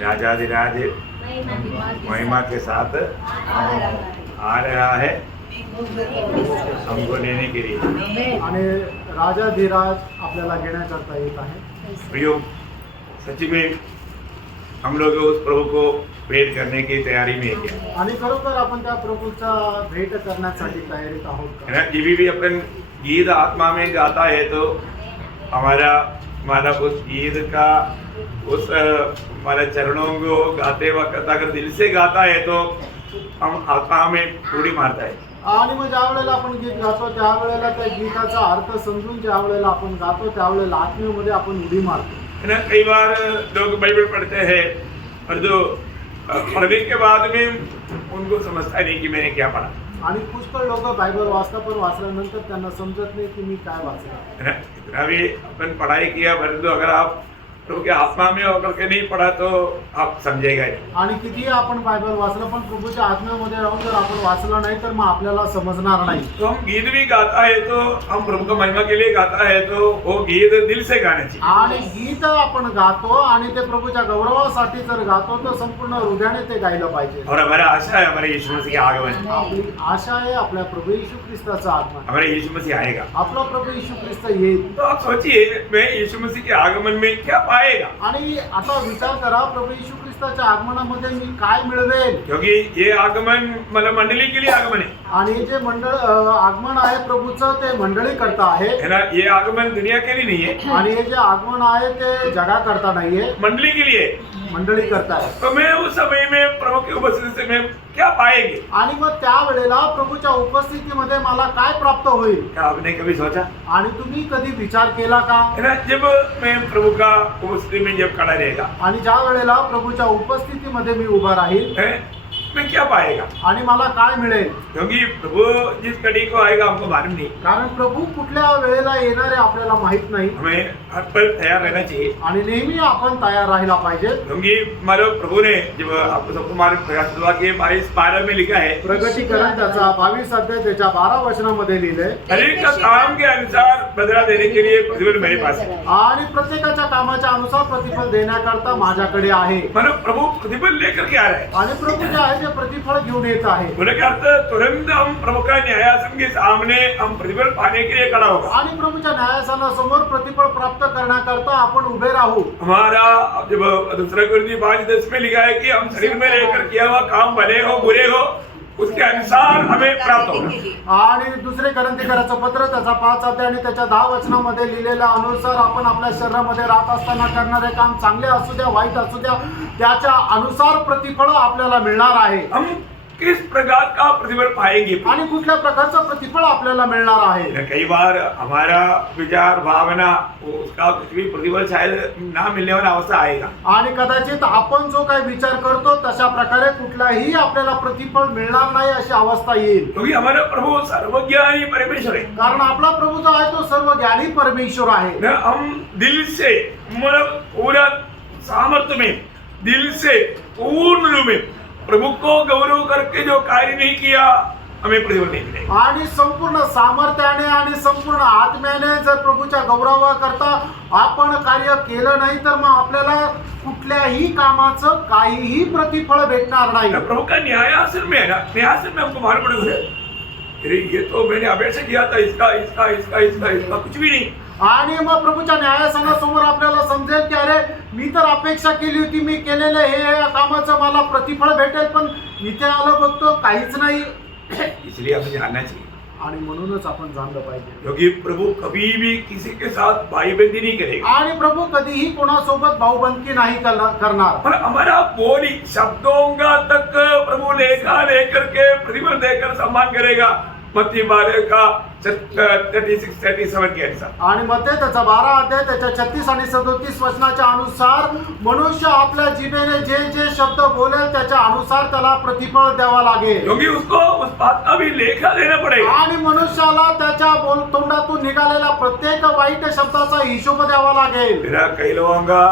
राजाधिराज महिमा के साथ आ रहा है हमको लेने के लिए। आणि राजाधिराज आपल्याला घेण्याकरता येत आहे। प्रियो, सच्ची में हम लोग उस प्रभु को भेंट करने की तैयारी में है। आणि खरोखर आपण त्या प्रभूचा भेट करण्यासाठी तयारीत आहोत का? है ना, जब भी अपन गीत आत्मा में गाता है तो हमारा हमारा उस गीत का उस हमारे चरणों को गाते वक्त अगर दिल से गाता है तो हम आत्मा में पूरी मारता है। आणि मग ज्या वेळेला आपण गीत गातो त्यावेळेला त्या गीताचा अर्थ समजून ज्या वेळेला आपण गातो त्यावेळेला आत्म्यामध्ये आपण उडी मारतो। है ना, कई बार लोग बाइबल पढ़ते हैं और जो पढ़ने के बाद में उनको समझता नहीं कि मैंने क्या पढ़ा। आणि पुष्कळ लोक बायबल वाचता पण वाचल्यानंतर त्यांना समजत नाही की मी काय वाचलं। है ना, इतना भी अपन पढ़ाई किया परंतु अगर आप प्रभु के आत्मा में होकर के नहीं पढ़ा तो आप समझेगा नहीं। आणि कितीही आपण बायबल वाचलं पण प्रभूच्या आत्म्यामध्ये राहून जर आपण वाचलं नाही तर मग आपल्याला समजणार नाही। तो हम गीत भी गाता है तो हम प्रभु का महिमा के लिए गाता है तो वो गीत दिल से गाने चाहिए। आणि गीत आपण गातो आणि ते प्रभूच्या गौरवासाठी जर गातो तर संपूर्ण हृदयाने ते गायलं पाहिजे। और हमारा आशा है हमारे यीशु मसीह के आगमन। आपली आशा आहे आपल्या प्रभू येशू ख्रिस्ताचा आगमन। हमारे यीशु मसीह आएगा। आपला प्रभू येशू ख्रिस्त येईल। तो आप सोचिए मैं यीशु मसीह के आगमन में क्या पाएगा। आणि आता विचार करा प्रभु येशू ख्रिस्ताच्या आगमनामध्ये मी काय मिळवेल। क्योंकि ये आगमन मतलब मंडली के लिए आगमन है। आणि जे आगमन आहे प्रभूचं ते मंडळी करता आहे। है ना, ये आगमन दुनिया के लिए नहीं है। आणि हे जे आगमन आहे ते जगा करता नाहीये, मंडली के लिए मंडळी करता आहे। तो मैं उस समय में प्रभु की उपस्थिति से मैं क्या पाएंगे। आणि मग त्या वेळेला प्रभूच्या उपस्थितीमध्ये मला काय प्राप्त होईल। क्या आपने कभी सोचा? आणि तुम्ही कधी विचार केला का? है ना, जब मैं प्रभु का उपस्थिति में जब खड़ा रहेगा आणि ज्या वेळेला प्रभूच्या उपस्थितीमध्ये मी उभा राहील मैं क्या पाएगा। आणि मला काय मिळेल। क्योंकि प्रभु जिस घड़ी को आएगा हमको मालूम नहीं। कारण प्रभू कुठल्या वेळेला येणार आहे आपल्याला माहित नाही। हमें हर पल तैयार रहना चाहिए आणि नेहमी आपण तयार राहायला पाहिजे। क्योंकि हमारे प्रभु ने जब आपको सबको मालूम प्रकाश हुआ कि 22:12 में लिखा है प्रगटीकरण त्याचा 22 अध्याय त्याच्या 12 वचनामध्ये लिहिलंय, हर एक का काम के अनुसार बदला देने के लिए प्रतिफल मेरे पास है। आणि प्रत्येकाच्या कामाच्या अनुसार प्रतिफल देण्याकरता माझ्याकडे आहे। मतलब प्रभु प्रतिफल लेकर के आ रहे हैं। आणि प्रभू जे आहे ते प्रतिफल घेऊन येत आहे। बोले का अर्थ तुरंत हम प्रभु का न्यायासन के सामने हम प्रतिफल पाने के लिए खड़ा होगा। आणि प्रभूच्या न्यायासनासमोर प्रतिफल प्राप्त करण्याकरता आपण उभे राहू। हमारा जब दूसरा कुरिन्थियों 5:10 में लिखा है कि हम शरीर में रहकर किया हुआ काम भले हो बुरे हो उसके अनुसार हमें प्राप्त होगा। आणि दुसरे कोरिन्थीकराचं पत्र त्याचा 5 अध्याय आणि त्याच्या 10 वचनामध्ये लिहिलेल्या अनुसार आपण आपल्या शरीरामध्ये राहत असताना करणारे काम चांगले असू द्या वाईट असू द्या त्याच्या अनुसार प्रतिफळ आपल्याला मिळणार आहे। हम किस प्रकार का प्रतिफल पाएंगे आणि कुठल्या प्रकारचं प्रतिफल आपल्याला मिळणार आहे। कई बार हमारा विचार भावना उसका कुछ भी प्रतिफल शायद ना मिलने वाला अवस्था आएगा। आणि कदाचित आपण जो काही विचार करतो तशा प्रकारे कुठलाही आपल्याला प्रतिफल मिळणार नाही अशी अवस्था येईल। क्योंकि हमारा प्रभु सर्वज्ञानी परमेश्वर है। कारण आपला प्रभू जो आहे तो सर्व ज्ञानी परमेश्वर आहे। हम दिल से मतलब पूरा सामर्थ्य में दिल से पूर्ण रूप में प्रभु को गौरव करके जो कार्य नहीं किया हमें प्रतिफल नहीं मिलेगा। आणि संपूर्ण सामर्थ्याने आणि संपूर्ण आत्म्याने जर प्रभूच्या गौरवाकरता आपण कार्य केलं नाही तर मग आपल्याला कुठल्याही कामाचं काहीही प्रतिफळ भेटणार नाही। प्रभु का न्यायासन में है ना, न्यायासन में हमको मालूम पड़ेगा अरे ये तो मैंने अपेक्षा किया था इसका इसका इसका इसका इसका कुछ भी नहीं। आणि मग प्रभूच्या न्यायासनासमोर आपल्याला समजेल की अरे मी तर अपेक्षा केली होती मी केलेलं हे कामाचं मला प्रतिफळ भेटेल पण इथे आलो बघतो काहीच नाही। इसलिए हमें जानना चाहिए आणि म्हणूनच आपण जाणलं पाहिजे क्योंकि प्रभु कभी भी किसी के साथ भाईबंदी नहीं करेगा। आणि प्रभु कधीही कोणासोबत भाऊबंदी नाही करणार। पर हमारा बोली शब्दों का तक प्रभु लेखा लेकर के प्रतिफल देकर सम्मान करेगा। मत्ती 12 का 36-37 के अनुसार आणि मत्ती त्याचा 12 अध्याय त्याच्या 36 आणि 37 वचनाच्या अनुसार मनुष्य आपल्या जिभेने जे जे शब्द बोलेल त्याच्या अनुसार त्याला प्रतिफळ द्यावा लागेल। क्योंकि उसको उस बात का भी लेखा देना पड़ेगा। आणि मनुष्याला त्याच्या तोंडातून निघालेल्या प्रत्येक वाईट शब्दाचा हिशोब द्यावा लागेल। मेरा कई लोगों का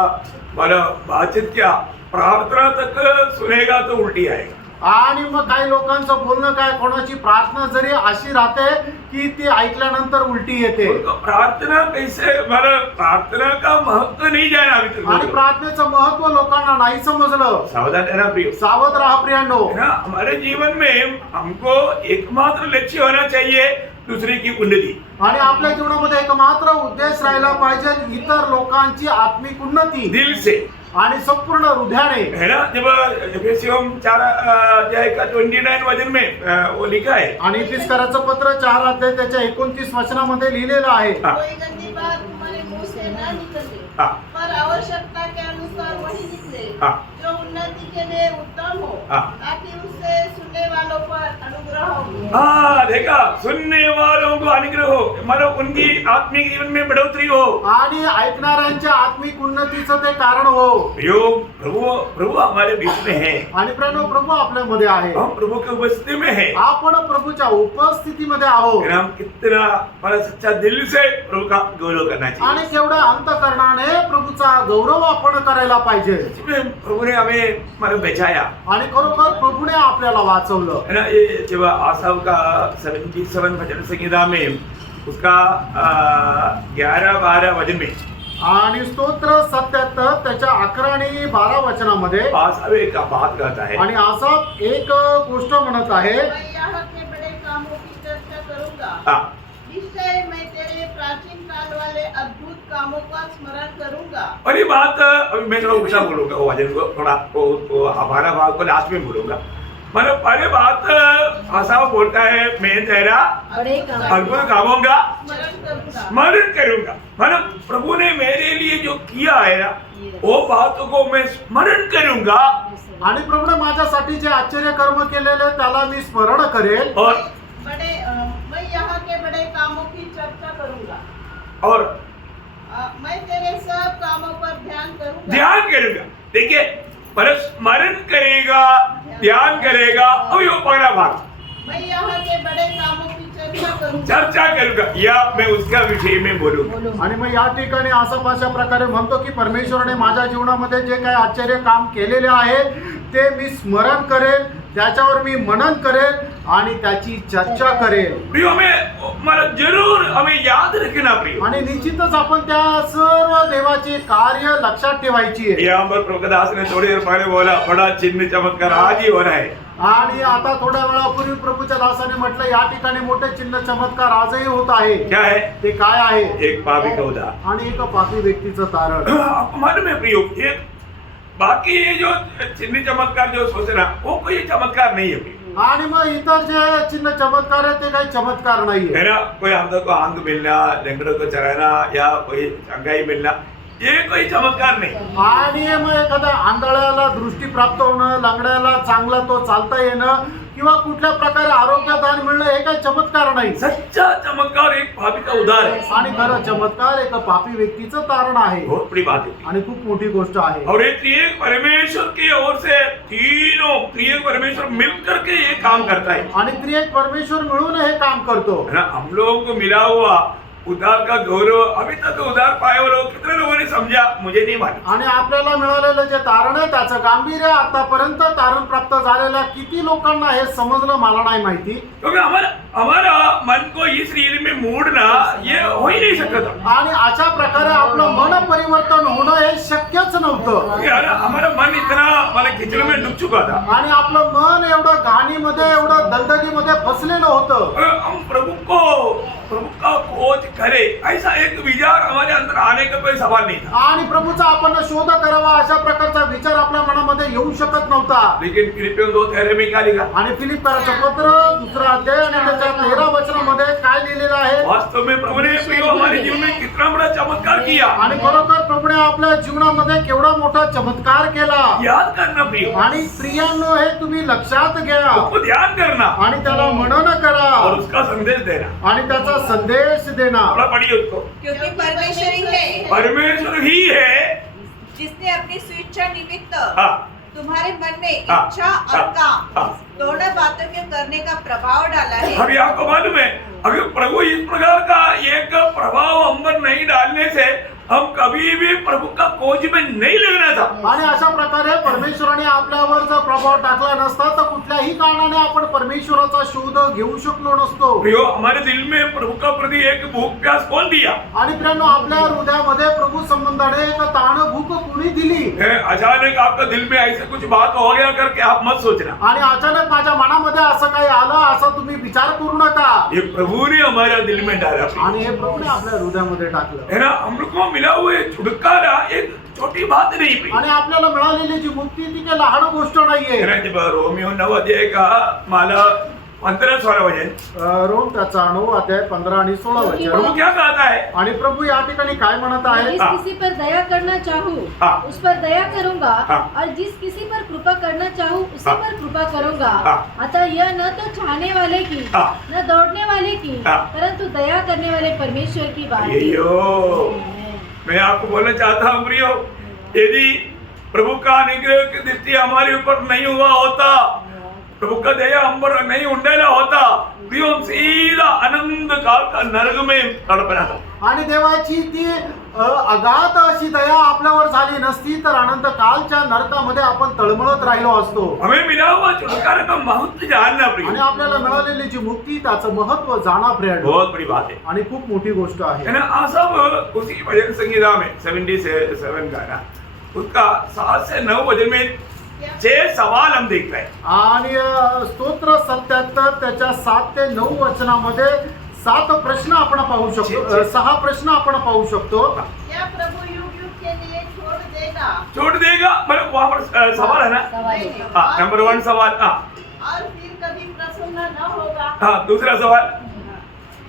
मतलब बातचीत क्या प्रार्थना तक सुनेगा तो उल्टी आएगा। आणि मग काही लोकांचं बोलणं काय, कोणाची प्रार्थना जरी अशी राहते की ती ऐकल्यानंतर उलटी येते. उनको प्रार्थना कैसे, मतलब प्रार्थना का महत्व नहीं जाना अभी तक आणि लोगों को. प्रार्थनेचं महत्व लोकांना नाही समजलं. सावधान रहना प्रियो. सावध राहा प्रियांनो. है ना, हमारे जीवन में हमको एकमात्र लक्ष्य होना चाहिए दूसरे की उन्नति. आणि आपल्या जीवनामध्ये एक मात्र उद्देश राहिला पाहिजे, इतर लोकांची आत्मिक उन्नती दिल से, आणि संपूर्ण हृदयाने. है ना. जब एफेसियम 4 अध्याय का 29 वचन में वो लिखा है. आणि इफिसकराचं पत्र 4 अध्याय त्याच्या 29 वचनामध्ये लिहिलेलं आहे. हाँ. कोई गंदी बात तुम्हारे मुंह से न निकले, हाँ. पर आवश्यकता के अनुसार वही निकले, हाँ. जो उन्नति के लिए उत्तम हो, हाँ. ताकि उससे सुनने वालों पर अनुग्रह हो. हाँ, देखा, सुनने वालों को अनुग्रह हो, मतलब उनकी आत्मिक जीवन में बढ़ोतरी हो. आणि ऐकणाऱ्यांच्या आत्मिक उन्नतीचं ते कारण हो. योग प्रभु प्रभु हमारे बीच में है. आणि प्रणव प्रभू आपल्यामध्ये आहे. हम प्रभु की उपस्थिति में है. आपण प्रभूच्या उपस्थितीमध्ये आहोत. फिर हम कितना बड़ा सच्चा दिल से प्रभु का गौरव करना चाहिए. आणि केवढ्या अंतःकरणाने प्रभूचा गौरव आपण करायला पाहिजे. इसमें प्रभु ने हमें मतलब बचाया. आणि खरोखर प्रभूने आपल्याला वाचवलं. है ना. ये जब आसाव का 77 भजन संहिता में उसका 11-12 वचन में आणि स्तोत्र 77 त्याच्या 11 आणि 12 वचनामध्ये आसाव एक बात कहता है. आणि आसाफ एक गोष्ट म्हणत आहे. मैं यहाँ के बड़े कामों की चर्चा करूंगा. हाँ. निश्चय मैं तेरे प्राचीन काल वाले अद्भुत कामों का स्मरण करूंगा. और ये बात अभी मैं थोड़ा ऊंचा बोलूंगा, वो वचन को थोड़ा को हमारा भाग को लास्ट में बोलूंगा. मतलब पहले बात आसाव बोलता है, मैं तेरा अद्भुत कामों का स्मरण करूंगा. स्मरण करूंगा. मतलब प्रभु ने मेरे लिए जो किया है ना, वो बातों को मैं स्मरण करूंगा. आणि प्रभूने माझ्यासाठी जे आश्चर्य कर्म केलेले त्याला मी स्मरण करेल. और मैं यहाँ के बड़े कामों की चर्चा करूंगा. और मैं तेरे सब कामों पर ध्यान करूंगा. ध्यान करूंगा. देखिए, पर स्मरण करेगा, ध्यान करेगा. अभी वो पहला भाग, मैं यहाँ के बड़े कामों की चर्चा करूंगा. चर्चा करूंगा, या मैं उसका विषय में बोलूंगा. आणि मग या ठिकाणी असं अशा प्रकारे म्हणतो की परमेश्वराने माझ्या जीवनामध्ये जे काही आश्चर्य काम केलेले आहे ते मी स्मरण करेल, त्याच्यावर मी मनन करेल आणि त्याची चर्चा करेल. प्रियो, हमें मतलब जरूर हमें याद रखना प्रियो. आणि निश्चितच आपण त्या सर्व देवाचे कार्य लक्षात ठेवायची आहे. यहाँ पर प्रभुदास ने थोड़ी देर पहले बोला, बड़ा चिन्ह चमत्कार आज ही हो रहा है. आणि आता थोड्या वेळापूर्वी प्रभूच्या दासाने म्हटलं या ठिकाणी मोठे चिन्ह चमत्कार आजही होत आहे. क्या है? ते काय आहे? एक पापी का उदाहरण. आणि एक पापी व्यक्तीचं तारण. आपको मालूम है प्रियो, ये बाकी ये जो चिन्ह चमत्कार जो सोचे ना, वो कोई चमत्कार नहीं है प्रियो. आणि मग इतर जे चिन्ह चमत्कार आहे ते काही चमत्कार नाहीये. है ना. कोई अंधों को आंख मिलना, लंगड़ों को चलाना, या कोई चंगाई मिलना, ये कोई चमत्कार नहीं. आणि मग एखाद्या आंधळ्याला दृष्टी प्राप्त होणं, लंगड्याला चांगला तो चालता येणं किंवा कुठल्या प्रकारे आरोग्यदान मिळणं हे काही चमत्कार नाही. सच्चा चमत्कार एक पापी का उदाहरण है. आणि खरं चमत्कार एक पापी व्यक्तीचं तारण आहे बहुत बड़ी बात है. आणि खूप मोठी गोष्ट आहे. और ये त्रिएक परमेश्वर की ओर से तीनों त्रिएक परमेश्वर मिलकर के ये काम करता है. आणि त्रिएक परमेश्वर मिळून हे काम करतो. है ना. हम लोगों को मिला हुआ उद्धार का गौरव, अभी तक उद्धार पाए हुए लोग कितने लोगों ने समझा, मुझे नहीं मालूम. आणि आपल्याला मिळालेलं जे तारण आहे त्याचं गांभीर्य आतापर्यंत तारण प्राप्त झालेल्या किती लोकांना हे समजलं मला नाही माहिती. क्योंकि हमारा मन को इस रीति में मोड़ना ये हो ही नहीं सकता था. आणि अशा प्रकारे आपलं मन परिवर्तन होणं हे शक्यच नव्हतं. क्योंकि हमारा मन इतना मतलब खिचड़ी में डूब चुका था. आणि आपलं मन एवढं घाणीमध्ये एवढं दलदलीमध्ये फसलेलं होतं. हम प्रभु का खोज करे, ऐसा एक विचार हमारे अंदर आने का कोई सवाल नहीं था. आणि प्रभूचा आपण शोध करावा अशा प्रकारचा विचार आपल्या मनामध्ये येऊ शकत नव्हता. लेकिन फिलिपियन 2:13 में क्या लिखा? आणि फिलिप्पियराचं पत्र 2 अध्याय आणि त्याच्या 13 वचनामध्ये काय लिहिलेलं आहे? वास्तव में प्रभु ने प्रियो हमारे जीवन में कितना बड़ा चमत्कार किया. आणि खरोखर प्रभूने आपल्या जीवनामध्ये केवढा मोठा चमत्कार केला. याद करना प्रियो, आणि प्रियांनो हे तुम्ही लक्षात घ्या उसको ध्यान करना आणि त्याला मनन करा और उसका संदेश देना. आणि त्याचा संदेश देना. थोड़ा पढ़िए उसको. क्योंकि परमेश्वर ही है परमेश्वर ही है जिसने अपनी स्वेच्छा निमित्त हाँ, तुम्हारे मन में हाँ, इच्छा और हाँ, काम हाँ. दोनों बातों के करने का प्रभाव डाला है. अभी आपको मालूम है, अगर प्रभु इस प्रकार का एक प्रभाव हम पर नहीं डालने से हम कभी भी प्रभु का खोज में नहीं लगना था। आणि अशा प्रकारे परमेश्वराने आपल्यावर जर प्रभाव टाकला नसता तर कुठल्याही कारणाने आपण परमेश्वराचा शोध घेऊ शकलो नसतो. प्रियो, हमारे दिल में प्रभु का प्रति एक भूख प्यास कौन दिया? आणि प्रियांनो, आपल्या हृदयामध्ये प्रभु संबंधाने एक ताण भूक कोणी दिली? अचानक आपका दिल में ऐसा कुछ बात हो गया करके आप मत सोचना। आणि अचानक माझ्या मनामध्ये असं काही आलं असं तुम्ही विचार करू नका. ये प्रभु ने हमारे दिल में डाला आणि हे प्रभूने आपल्या हृदयामध्ये टाकलं. है ना। हम लोग को मिला हुआ छुटकारा एक छोटी बात नहीं थी। आणि आपल्याला मिळालेली जी मुक्ती ती काही लहान गोष्ट नाहीये. है ना। जब रोमियो 9 अध्याय का मला 15-16 वचन, रोम त्याचा 9 अध्याय 15 आणि 16 वचन. प्रभु क्या कहता है? आणि प्रभू या ठिकाणी काय म्हणत आहे? जिस किसी पर दया करना चाहूँ हाँ। उस पर दया करूंगा हाँ। और जिस किसी पर कृपा करना चाहूँ उसी हाँ। पर कृपा करूंगा। हाँ। अतः यह न तो चाहने वाले की हाँ। न दौड़ने वाले की हाँ। परंतु दया करने वाले परमेश्वर की बात है। यो मैं आपको बोलना चाहता हूँ प्रियो, यदि प्रभु का अनुग्रह की दृष्टि हमारे ऊपर नहीं हुआ होता, प्रभु का दया हम पर नहीं उंडेला होता, प्रियो हम सीधा अनंत काल का नरक में तड़पना था। आणि देवाची ती अगाध अशी दया आपल्यावर झाली नसती तर अनंत कालच्या नरकामध्ये आपण तळमळत राहिलो असतो. हमें मिला हुआ छुटकारा का महत्व जानना प्रियो, आणि आपल्याला मिळालेली जी मुक्ती त्याचं महत्व जाणा प्रिय बहुत बड़ी बात है। आणि खूप मोठी गोष्ट आहे. है ना। आप सब उसी भजन संगीता में 77 गाना, उसका 7 से 9 भजन में 6 सवाल हम देख रहे हैं। आणि स्तोत्र 77 त्याच्या 7 ते 9 वचनामध्ये 7 प्रश्न आपण पाहू शकतो. 6 प्रश्न आपण पाहू शकतो. क्या प्रभु युग युग के लिए छोड़ देगा? छोड़ देगा, मतलब वहाँ पर सवाल है ना। नहीं, नहीं। हाँ, नंबर 1 सवाल। हाँ और फिर कभी प्रसन्न न होगा? हाँ, दूसरा सवाल।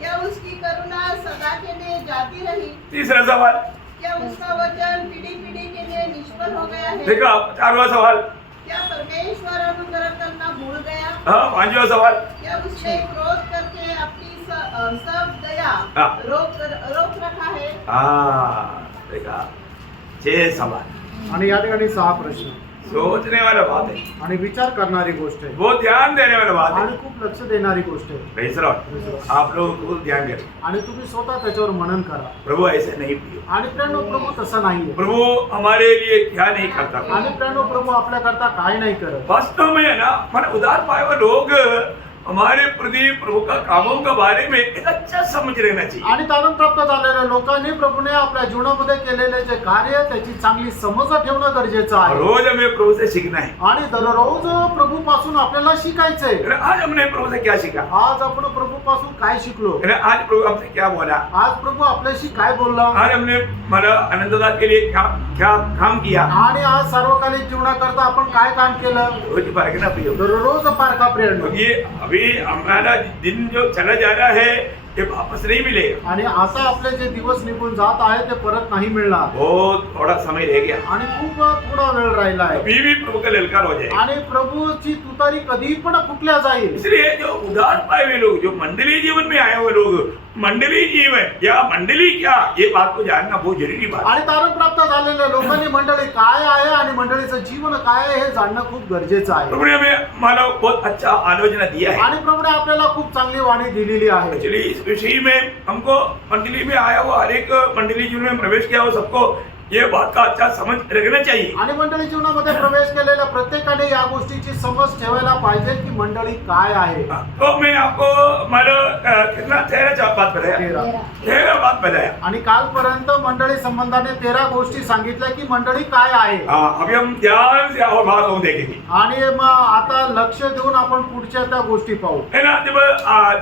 क्या उसकी करुणा सदा के लिए जाती रही? तीसरा सवाल। क्या उसका वचन पीढ़ी पीढ़ी के लिए निष्फल हो गया है? देखा, 4वां सवाल। क्या परमेश्वर अनुग्रह करना भूल गया? हाँ, 5वां सवाल। क्या उसने क्रोध करके अपनी सब दया हाँ। रोक रखा है? हाँ, देखा 6 सवाल। आणि या ठिकाणी 6 प्रश्न सोचने वाला बात है, आणि विचार करणारी गोष्ट आहे बहुत ध्यान देने वाला बात है। आणि खूप लक्ष देणारी गोष्ट आहे. भाई सर, आप लोग खूब ध्यान करें। आणि तुम्ही स्वतः त्याच्यावर मनन करा. प्रभु ऐसे नहीं प्रियो, आणि प्रियांनो, प्रभू तसा नाहीये. प्रभु हमारे लिए क्या नहीं करता। आणि प्रियांनो, प्रभु आपल्या करता काय नाही करत. वास्तव में है ना, मन उदार पाए हुए लोग हमारे प्रति प्रभु का कामों के बारे में एक अच्छा समझ लेना चाहिए। आणि तारण प्राप्त झालेल्या लोकांनी प्रभूने आपल्या जीवनामध्ये केलेले जे कार्य त्याची चांगली समज ठेवणं गरजेचं आहे. रोज हमें प्रभु से सीखना है। आणि दररोज प्रभू पासून आपल्याला शिकायचंय. अरे आज हमने प्रभु से क्या सीखा? आज आपण प्रभू पासून काय शिकलो? अरे आज प्रभु हमसे क्या बोला? आज प्रभू आपल्याशी काय बोलला? आज हमने हमारा अनंतता के लिए क्या क्या काम किया? आणि आज सार्वकालिक जीवनाकरता आपण काय काम केलं? रोज पारखना ना प्रियो, दररोज पारखा प्रियांनो. क्योंकि अभी हमारा दिन जो चला जा रहा है ये वापस नहीं मिलेगा। आणि आता आपले जे दिवस निघून जात आहे ते परत नाही मिळणार. बहुत थोड़ा समय रह गया, आणि खूप थोडा वेळ राहिला आहे. अभी भी प्रभु का ललकार हो जाएगा। आणि प्रभूची तुतारी कधी पण फुटल्या जाईल. इसलिए जो उदार पाए हुए लोग, जो मंडली जीवन में आए हुए लोग, मंडली जीवन या मंडली क्या, ये बात को जानना बहुत जरूरी बात है। आणि तारण प्राप्त झालेल्या लोकांनी मंडळी काय आहे आणि मंडळीचं जीवन काय आहे हे जाणणं खूप गरजेचं आहे. प्रभु ने हमें मानो बहुत अच्छा आलोचना दिया है। आणि प्रभूने आपल्याला खूप चांगली वाणी दिलेली आहे. एक्चुअली इस विषय में हमको मंडली में आया हुआ हर एक मंडली जीवन में प्रवेश किया हुआ सबको ये बात का अच्छा समझ रखना चाहिए। आणि मंडळी जीवनामध्ये प्रवेश केलेल्या प्रत्येकाने या गोष्टीची समज ठेवायला पाहिजे की मंडळी काय आहे. तो मैं आपको मानो कितना 13 बात बताया, 13 बात बताया। आणि कालपर्यंत मंडळी संबंधाने 13 गोष्टी सांगितल्या की मंडळी काय आहे. अभी हम ध्यान से और बात हम देखेंगे, आणि मग आता लक्ष देऊन आपण पुढच्या त्या गोष्टी पाहू. है ना। जब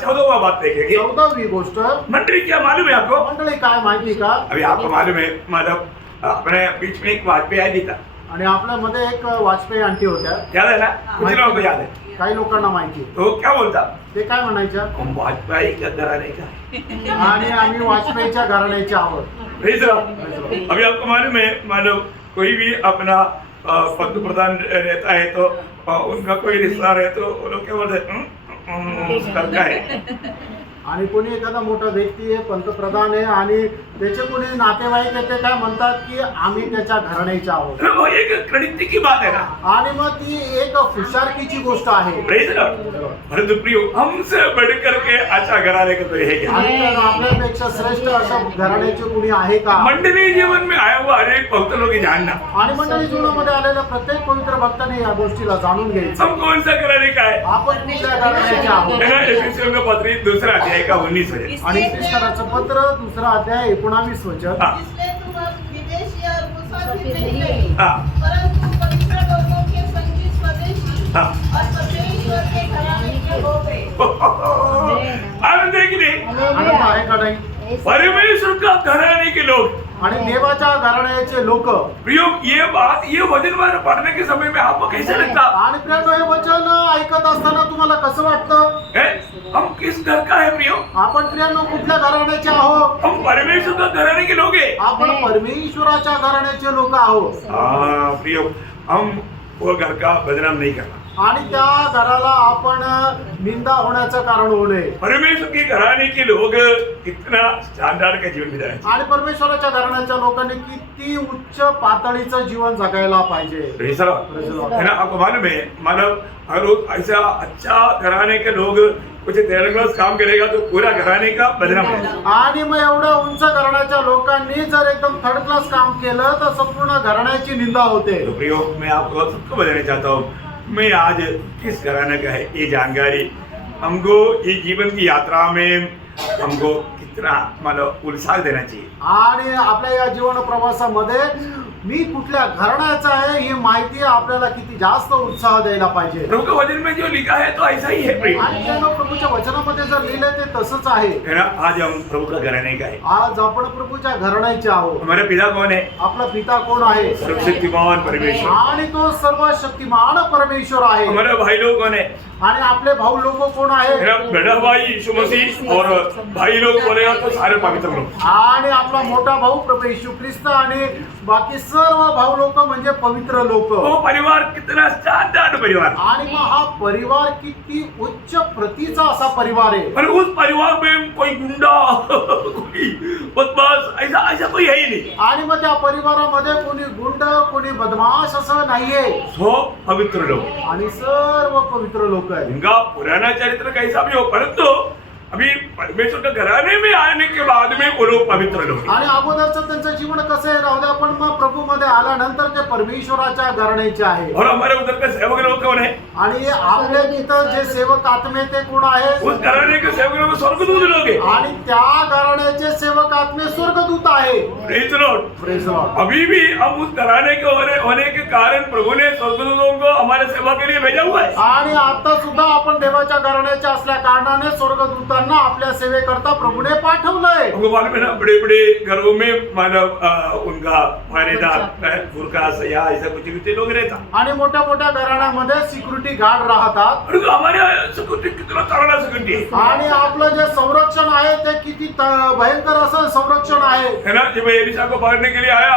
14वां बात देखेंगे, 14वी गोष्ट, मंडली क्या मालूम है आपको? मंडळी काय माहिती का? अभी आपको मालूम है, मतलब अपने बीच में एक वाजपेयी आदमी था, आणि आपल्यामध्ये एक वाजपेयी आंटी होत्या. याद है ना? कुछ लोगों को याद है। काही लोकांना माहिती. तो क्या बोलता? ते काय म्हणायच्या? हम वाजपेयी का घराने का, आणि आम्ही वाजपेयीच्या घराण्याचे आहोत. नहीं सर, अभी आपको मालूम है, मालूम कोई भी अपना पंत प्रधान रहता है तो उनका कोई रिश्ता रहे तो वो लोग क्या बोलते हैं, करता है। आणि कोणी एखादा मोठा व्यक्ती आहे, पंतप्रधान आहे आणि त्याचे कोणी नातेवाईक आहे, ते काय म्हणतात की आम्ही त्याच्या घराण्याचे आहोत. वो एक क्रेडिट की बात है ना. आणि मग ती एक हुशारकीची गोष्ट आहे. Praise Lord. परंतु प्रियो, हमसे बढ़कर के अच्छा घराने का तो है क्या? आणि तर आपल्यापेक्षा श्रेष्ठ अशा घराण्याचे कुणी आहे का? मंडली जीवन में आया हुआ हर एक भक्त लोग जानना, आणि मंडळी जीवनामध्ये आलेल्या प्रत्येक पवित्र भक्ताने या गोष्टीला जाणून घ्यायचं. हम कौन सा घराने का है? आपण कुठल्या घराण्याचे आहोत? है ना. एफिसियों का पत्री 2 अध्याय का 19 वचन. आणि इफिसियराचं पत्र 2 अध्याय 19 वचन. हाँ. इसलिए तुम अब विदेशी और मुसाफिर नहीं रहे, हाँ. परंतु पवित्र लोगों के संगी स्वदेशी हाँ. और परमेश्वर के घराने के हो गए. आनंद है कि नहीं? आनंद आहे का नाही? परमेश्वर का घराने के लोग. आणि देवाच्या घराण्याचे लोक. प्रियो, ये बात, ये वचन पढ़ने के समय में आपको कैसे लगता आणि प्रियांनो, हे वचन ऐकत असताना तुम्हाला कसं वाटतं? है? हम किस घर का है प्रियो? आपण प्रियांनो कुठल्या घराण्याचे आहोत? हम परमेश्वर का घराने के लोग हैं. आपण परमेश्वराच्या घराण्याचे लोक आहोत. हाँ प्रियो, हम वो घर का बदनाम नहीं करना. आणि त्या घराला आपण निंदा होण्याचं कारण होऊ नये. परमेश्वर के घराने के लोग कितना स्टैंडर्ड का जीवन बिताए. आणि परमेश्वराच्या घराण्याच्या लोकांनी किती उच्च पातळीचं जीवन जगायला पाहिजे. Praise the Lord. है ना. आपको मालूम है, मानव हर रोज ऐसा अच्छा घराने के लोग कुछ 3rd क्लास काम करेगा तो पूरा घराने का बदनाम होगा. आणि मग एवढ्या उंच घराण्याच्या लोकांनी जर एकदम 3rd क्लास काम केलं तर संपूर्ण घराण्याची निंदा होते. तो प्रियो, मैं आपको सबको बताना चाहता हूँ, मैं आज किस घराने का है ये जानकारी हमको ये जीवन की यात्रा में हमको कितना मतलब उत्साह देना चाहिए. आणि आपल्या या जीवन प्रवासामध्ये मी कुठल्या घराण्याचा आहे ही माहिती आपल्याला किती जास्त उत्साह द्यायला पाहिजे. प्रभु के वचन में जो लिखा है तो ऐसा ही है प्रिय. आणि त्यानं प्रभूच्या वचनामध्ये जर लिहिलंय ते तसंच आहे. है ना. आज हम प्रभु का घराने का है. आज आपण प्रभूच्या घराण्याचे आहोत. हमारे पिता कौन है? आपला पिता कोण आहे? सर्वशक्तिमान परमेश्वर. आणि तो सर्वशक्तिमान परमेश्वर आहे. हमारे भाई लोग कौन है? आणि आपले भाऊ लोक कोण आहे? मेरा बड़ा भाई यीशु मसीह और भाई लोग बोलेगा तो सारे पवित्र लोग. आणि आपला मोठा भाऊ प्रभू येशू ख्रिस्त आणि बाकी सर्व भाऊ लोक म्हणजे पवित्र लोक. वो परिवार कितना स्टैंडर्ड परिवार. आणि मग हा परिवार किती उच्च प्रतीचा असा परिवार आहे. पर उस परिवार में कोई गुंडा कोई बदमाश ऐसा ऐसा कोई है ही नहीं. आणि मग त्या परिवारामध्ये कोणी गुंड कोणी बदमाश असं नाहीये. सब पवित्र लोग. आणि सर्व पवित्र लोक आहेत. उनका पुराना चरित्र कैसा भी हो, परंतु अभी परमेश्वर के घराने में आने के बाद में वो लोग पवित्र लोग हैं. आणि अगोदरचं त्यांचं जीवन कसं आहे राहू द्या, पण मग प्रभू मध्ये आल्यानंतर ते परमेश्वराच्या घराण्याचे आहे. और हमारे उधर के सेवक लोग कौन है? आणि आपल्या तिथं जे सेवक आत्मे ते कोण आहे? उस घराने के सेवक लोग स्वर्गदूत लोग हैं. आणि त्या घराण्याचे सेवक आत्मे स्वर्गदूत आहे. Praise the Lord. Praise the Lord. अभी भी हम उस घराने के होने के कारण प्रभु ने स्वर्गदूतों को हमारे सेवा के लिए भेजा हुआ है. आणि आता सुद्धा आपण देवाच्या घराण्याचे असल्या कारणाने स्वर्गदूतांना आपल्या सेवेकरता प्रभूने पाठवलंय. हमको मालूम है ना, बड़े बड़े घरों में मानव उनका पहरेदार बुरका सया ऐसा कुछ कुछ लोग रहता. आणि मोठ्या मोठ्या घराण्यामध्ये सिक्युरिटी गार्ड राहतात. परंतु हमारे सिक्योरिटी कितना तगड़ा सिक्योरिटी है. आणि आपलं जे संरक्षण आहे ते किती भयंकर असं संरक्षण आहे. है ना. जब एलिशा को पकड़ने के लिए आया,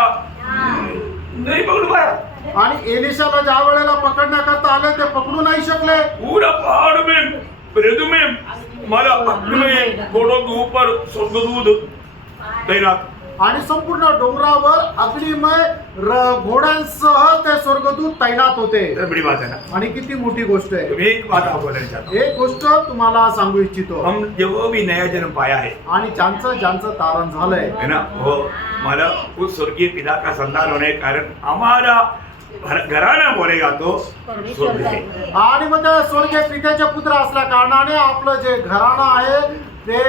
नहीं पकड़ पाया. आणि एलिशाला ज्या वेळेला पकडण्याकरता आले ते पकडू नाही शकले. पूरा पहाड़ में रेत में मारा अग्नि में घोड़ों के ऊपर स्वर्गदूत तैनात. आणि संपूर्ण डोंगरावर अग्निमय घोड्यांसह ते स्वर्गदूत तैनात होते. तर बड़ी बात है ना. आणि किती मोठी गोष्ट आहे. मैं एक बात आपको बताना चाहता हूँ. एक गोष्ट तुम्हाला सांगू इच्छितो. हम जो भी नया जन्म पाया है, आणि ज्यांचं तारण झालंय है ना, वो हमारा उस स्वर्गीय पिता का संतान होने के कारण हमारा घराना बोलेगा तो स्वर्ग है. आणि मग त्या स्वर्गीय पित्याचे पुत्र असल्या कारणाने आपलं जे घराणं आहे ते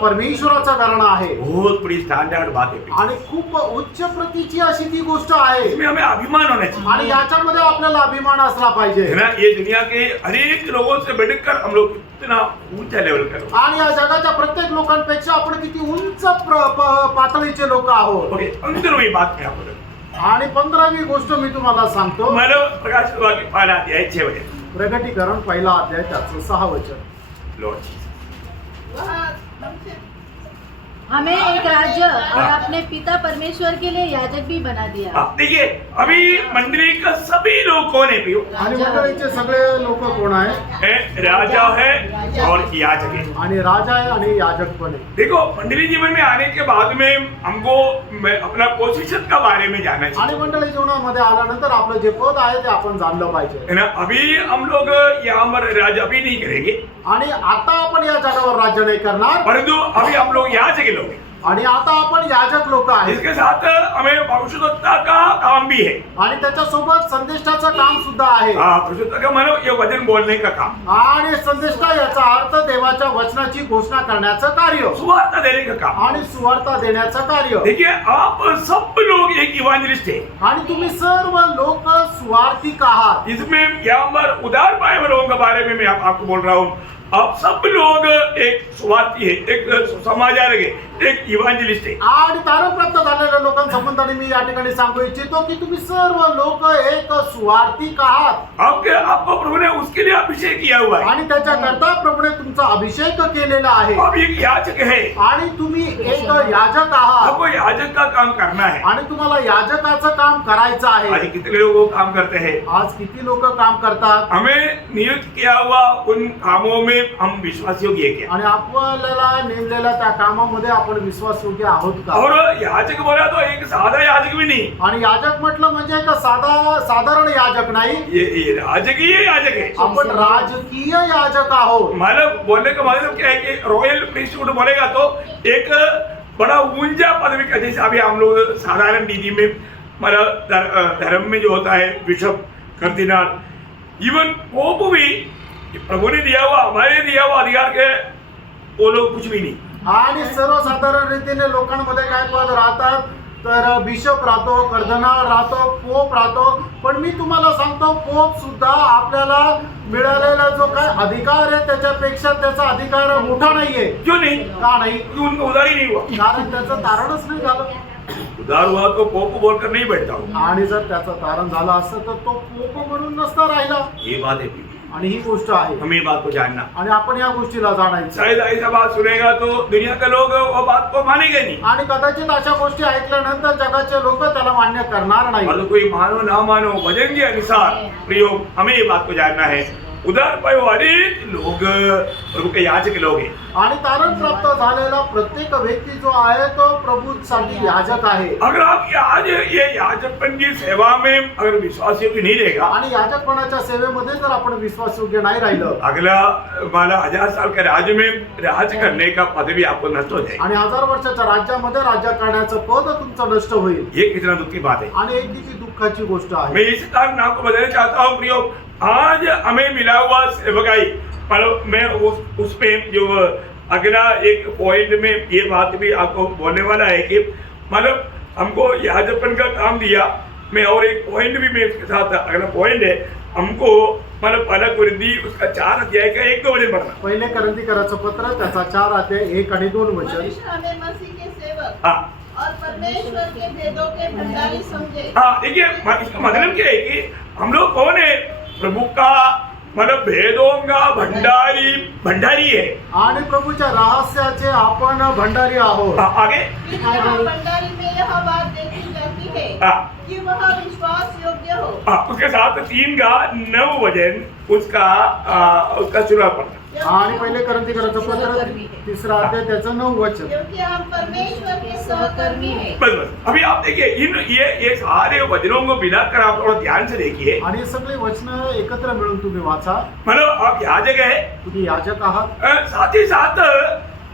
परमेश्वराचं घराणं आहे. बहुत बड़ी स्टैंडर्ड बात है. आणि खूप उच्च प्रतीची अशी ती गोष्ट आहे. इसमें हमें अभिमान होना चाहिए. आणि याच्यामध्ये आपल्याला अभिमान असला पाहिजे. है ना. ये दुनिया के अनेक लोगों से बढ़कर हम लोग कितना ऊंचा लेवल कर. आणि या जगाच्या प्रत्येक लोकांपेक्षा आपण किती उंच पातळीचे लोक आहोत. ओके, अंदर बात मैं आपको. आणि 15वी गोष्ट मी तुम्हाला सांगतो. मानव प्रकाश की पहला अध्याय 6 वचन. प्रगटीकरण 1 अध्याय त्याचं 6 वचन. लॉर्ड वह हमसे हमें एक राज्य और अपने पिता परमेश्वर के लिए याजक भी बना दिया। देखिए अभी मंडली का सभी लोग कौन है प्रियो? आणि मंडळीचे सगळे लोक कोण आहे? राजा है और याजक है। आणि राजा आहे आणि याजक पण आहे. देखो मंडली जीवन में आने के बाद में हमको अपना पोजीशन का बारे में जानना आणि चाहिए मंडळी जीवनामध्ये आल्यानंतर आपलं जे पद आहे ते आपण जाणलं पाहिजे. है ना। अभी हम लोग यहाँ पर राज अभी नहीं करेंगे, आणि आता आपण या जगावर राज्य नाही करणार, परंतु अभी हम लोग यहाँ से के लोग हैं। आणि आता आपण याजक लोक आहेत. इसके साथ हमें भविष्यवक्ता का काम भी है। आणि त्याच्यासोबत संदेष्टाचं काम सुद्धा आहे. भविष्यवक्ता का मानो ये वचन बोलने का काम, आणि संदेष्टा याचा अर्थ देवाच्या वचनाची घोषणा करण्याचं कार्य सुवार्ता देने का काम। आणि सुवार्ता देण्याचं कार्य. देखिए आप सब लोग एक इवांजलिस्ट है। आणि तुम्ही सर्व लोक सुवार्थिक आहात. इसमें यहाँ पर उदार पाए हुए लोगों के बारे में मैं आपको बोल रहा हूँ। आप सब लोग एक सुवार्थी है, एक समाचारक है, एक इवांजलिस्ट है। आणि तारण प्राप्त झालेल्या लोकांसंबंधाने मी या ठिकाणी सांगू इच्छितो की तुम्ही सर्व लोक एक सुवार्थिक आहात. आपको प्रभु ने उसके लिए अभिषेक किया हुआ है। आणि त्याच्याकरता प्रभूने तुमचा अभिषेक केलेला आहे. आप एक याजक है, आणि तुम्ही एक याजक आहात. आपको याजक का काम करना है। आणि तुम्हाला याजकाचं काम करायचं आज आहे. कितने लोग काम करते हैं? आज किती लोक काम करतात? हमें नियुक्त किया हुआ उन कामों में हम विश्वास योग्य है क्या? आणि आपल्याला नेमलेल्या त्या कामामध्ये आपण विश्वासयोग्य आहोत का? और याजक बोला तो एक सादा याजक भी नहीं, आणि याजक म्हटलं म्हणजे एक साधारण याजक नाही, ये राजकीय याजक है। आपण राजकीय याजक आहोत. मतलब बोलने का मतलब क्या है कि रॉयल प्रीस्टहुड बोलेगा तो एक बड़ा ऊंचा पदवी का, जैसे अभी हम लोग साधारण नीति में मतलब धर्म में जो होता है बिशप, कर्दिनाल, इवन पोप भी प्रभु ने दिया हुआ, हमारे दिया हुआ अधिकार के वो लोग कुछ भी नहीं। आणि सर्वसाधारण रीतीने लोकांमध्ये काय पद राहतात तर बिशप राहतो, कर्दनाल राहतो, पोप राहतो. पण मी तुम्हाला सांगतो पोप सुद्धा आपल्याला मिळालेला जो काय अधिकार आहे त्याच्यापेक्षा त्याचा अधिकार मोठा नाहीये. क्यों नहीं? का नाही? क्यों उनका उदार ही नहीं हुआ? कारण त्याचं तारणच नाही झालं. उदार हुआ तो पोप बोलकर नहीं बैठता हूँ। आणि जर त्याचं तारण झालं असतं तर तो पोप म्हणून नसता राहिला. ये बात है, आणि ही गोष्ट आहे. हमें ये बात को जानना। आणि आपण या गोष्टीला जाणायचं. शायद ऐसा बात सुनेगा तो दुनिया के लोग वो बात को मानेंगे नहीं, आणि कदाचित अशा गोष्टी ऐकल्यानंतर जगाचे लोक त्याला मान्य करणार नाही. और कोई मानो ना मानो वचन के अनुसार प्रियो हमें ये बात को जानना है। उदार पाए वाले लोग प्रभु के याजक लोग हैं। आणि तारण प्राप्त झालेला प्रत्येक व्यक्ती जो आहे तो प्रभूसाठी याजक आहे. अगर आप आज ये याजकपन की सेवा में अगर विश्वास योग्य नहीं रहेगा, आणि याजकपणाच्या सेवेमध्ये जर आपण विश्वासयोग्य नाही राहिलं, अगला हमारा 1000 साल के राज्य में राज करने का पद भी आपको नष्ट हो जाएगा। आणि 1000 वर्षाच्या राज्यामध्ये राज्य करण्याचं पद तुमचं नष्ट होईल. ये कितना दुख की बात है। आणि एक किती दुःखाची गोष्ट आहे. मैं इस कारण आपको बताना चाहता हूँ प्रियो, आज हमें मिला हुआ सेवकाई, मतलब मैं उस पे जो अगला एक पॉइंट में ये बात भी आपको बोलने वाला है कि मतलब हमको याजकपन का काम दिया। मैं और एक पॉइंट भी मैं इसके साथ, अगला पॉइंट है हमको मतलब पहला कुरिन्थी उसका 4 अध्याय का 1-2 वचन पढ़ना। पहिले करंथीकराचं पत्र त्याचा 4 अध्याय 1 आणि 2 वचन. मनुष्य हमें मसीह के सेवक हाँ और परमेश्वर के भेदों के भंडारी समझे। हाँ, देखिए इसका मतलब क्या है कि हम लोग कौन है? प्रभु का मतलब भेदों का भंडारी है। आणि प्रभूच्या रहस्याचे आपण भंडारी आहोत. आगे भंडारी में यह बात देखी जाती है हाँ, कि वह विश्वास योग्य हो। उसके साथ 3 का 9 वचन उसका शुरुआत पढ़ना। आणि पहिले करंथीकराचं पत्र 3 अध्याय त्याचं 9 वचन. क्योंकि हम परमेश्वर के सहकर्मी हैं। बस अभी आप देखिए ये सारे वचनों को मिलाकर आप थोड़ा ध्यान से देखिए। आणि हे सगळे वचन एकत्र मिळून तुम्ही वाचा. मतलब आप याजक है, तुम्ही याजक आहात. साथ ही साथ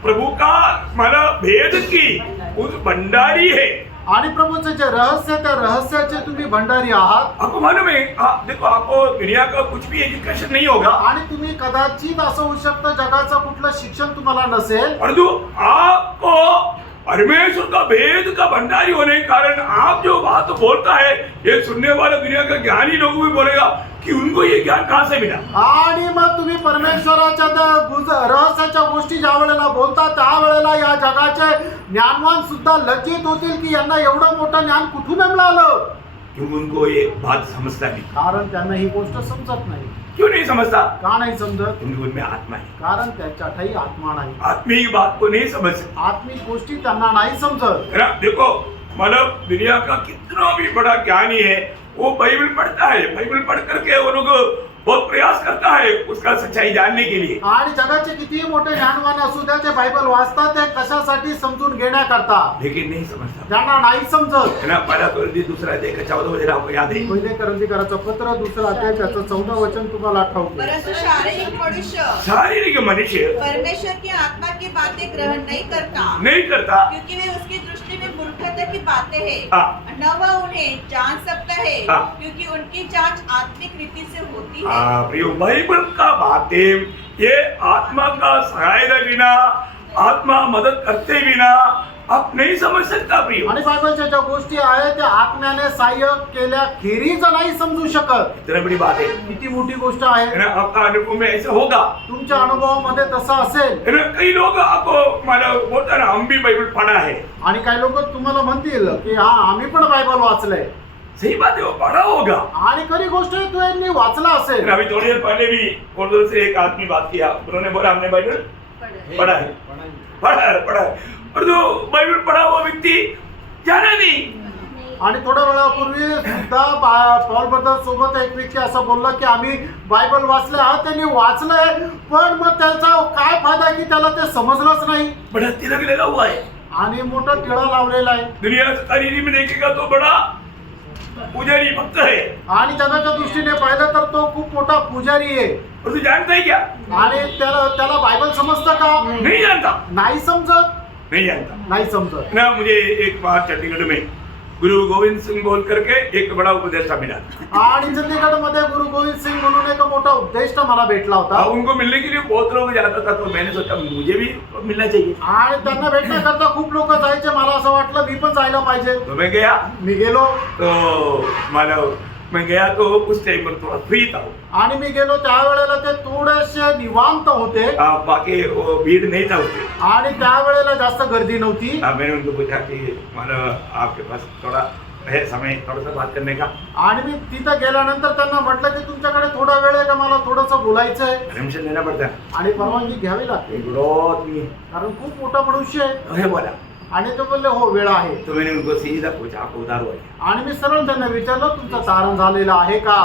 प्रभु का मतलब भेद की उस भंडारी है। आणि प्रभूचं जे रहस्य त्या रहस्याचे तुम्ही भंडारी आहात. आपको मालूम है, देखो आपको दुनिया का कुछ भी एजुकेशन नहीं होगा, आणि तुम्ही कदाचित असं होऊ शकतं जगाचं कुठलं शिक्षण तुम्हाला नसेल, परंतु आपको परमेश्वर का भेद का भंडारी होने के कारण आप जो बात बोलता है ये सुनने वाला दुनिया का ज्ञानी लोग भी बोलेगा कि उनको ये ज्ञान कहाँ से मिला। आणि मग तुम्ही परमेश्वराच्या त्या रहस्याच्या गोष्टी ज्या वेळेला बोलता त्यावेळेला या जगाचे ज्ञानवान सुद्धा लज्जित होतील की यांना एवढं मोठं ज्ञान कुठून मिळालं। क्योंकि उनको ये बात समझता नहीं। कारण त्यांना ही गोष्ट समजत नाही. क्यों नहीं समझता? का नाही समजत? क्योंकि उनमें आत्मा है। कारण त्याच्यातही आत्मा नाही. आत्मिक बात को नहीं समझ सकते। आत्मिक गोष्टी त्यांना नाही समजत. है ना? देखो मतलब दुनिया का कितना भी बड़ा ज्ञानी है वो बाइबल पढ़ता है, बाइबल पढ़ करके वो लोग बहुत प्रयास करता है उसका सच्चाई जानने के लिए। आणि जगाचे कितीही मोठे ज्ञानवान असू द्या ते बायबल वाचतात ते कशासाठी समजून घेण्याकरता. लेकिन नहीं समझता। त्यांना नाही समजत. है ना? पहला कोरिन्थी दूसरा अध्याय का 14 वचन आपको याद है? पहिले करंदीकराचं पत्र दुसरा अध्याय त्याचं 14 वचन तुम्हाला आठवते. परंतु शारीरिक मनुष्य शारीरिक मनुष्य परमेश्वर की आत्मा की बातें ग्रहण नहीं करता, नहीं करता, क्योंकि वे उसकी दृष्टि में मूर्खता की बातें हैं, हाँ। न वह उन्हें जान सकता है, हाँ। क्योंकि उनकी जांच आत्मिक रीति से होती है। प्रियो बाइबल का बातें ये आत्मा का सहायता बिना, आत्मा मदद करते बिना आप नहीं समझ सकता प्रियो। आणि बायबलच्या ज्या गोष्टी आहेत त्या आत्म्याने सहाय्य केल्या खेरीज नाही समजू शकत. इतना बड़ी बात है। किती मोठी गोष्ट है आहे. ना? आपका अनुभव में ऐसा होगा। तुमच्या अनुभवामध्ये तसं असेल. है ना? कई लोग आपको मतलब बोलता ना हम भी बाइबल पढ़ा है। आणि काही लोक तुम्हाला म्हणतील की हा आम्ही पण बायबल वाचलंय. सही बात है, वो पढ़ा होगा। आणि खरी गोष्ट आहे त्यांनी वाचला असेल. अभी थोड़ी देर पहले भी कोर्डोर से एक आदमी बात किया, उन्होंने बोला हमने बाइबल पढ़ा है, पढ़ा है, और जो बाइबल पढ़ा हुआ व्यक्ति जाना नहीं। आणि थोड्या वेळापूर्वी सुद्धा पॉल ब्रदर सोबत एक व्यक्ती असं बोलला की आम्ही बायबल वाचले. हा त्यांनी वाचलंय पण मग त्याचा काय फायदा की त्याला ते समजलंच नाही. बड़ा तिलक लगा हुआ है, आणि मोठा टिळा लावलेला आहे. दुनिया तरीरी में देखेगा तो बड़ा पुजारी भक्त है, आणि जगाच्या दृष्टीने पाहिलं तर तो खूप मोठा पुजारी आहे. और तू जानता है क्या? आणि त्याला बायबल समजतं का? नहीं जानता, नाही समजत. नहीं जानता नाही समजत. ना। मुझे एक बार चंडीगढ़ में गुरु गोविंद सिंह बोल करके एक बड़ा उपदेष्टा मिला। आणि चंदीगड मध्ये गुरु गोविंद सिंग म्हणून एक मोठा उपदेष्टा मला भेटला होता. उनको मिलने के लिए बहुत लोग जाता था, तो मैंने सोचा मुझे भी मिलना चाहिए। आणि त्यांना भेटण्याकरता खूप लोक जायचे. मला असं वाटलं मी पण जायला पाहिजे. तो मैं गया, मी गेलो. तो मतलब मैं गया तो उस टाइम पर थोड़ा फ्री था, आणि मी गेलो त्यावेळेला ते थोडेसे निवांत होते. बाकी वो भीड़ नहीं था उसमें। आणि त्यावेळेला जास्त गर्दी नव्हती. मैंने उनको पूछा कि मतलब आपके पास थोड़ा है समय थोड़ा सा बात करने का? आणि मी तिथं गेल्यानंतर त्यांना म्हटलं की तुमच्याकडे थोडा वेळ आहे का, मला थोडंसं बोलायचं आहे. परमिशन लेना पड़ता है। आणि परवानगी घ्यावी लागते एक बड़ा आदमी है, कारण खूप मोठा मनुष्य आहे. तो है बोला। आणि तो बोलले हो वेळ आहे. तो मैंने उनको सीधा पूछा आपको उधार हुआ है? आणि मी सरळ त्यांना विचारलं तुमचं तारण झालेलं आहे का?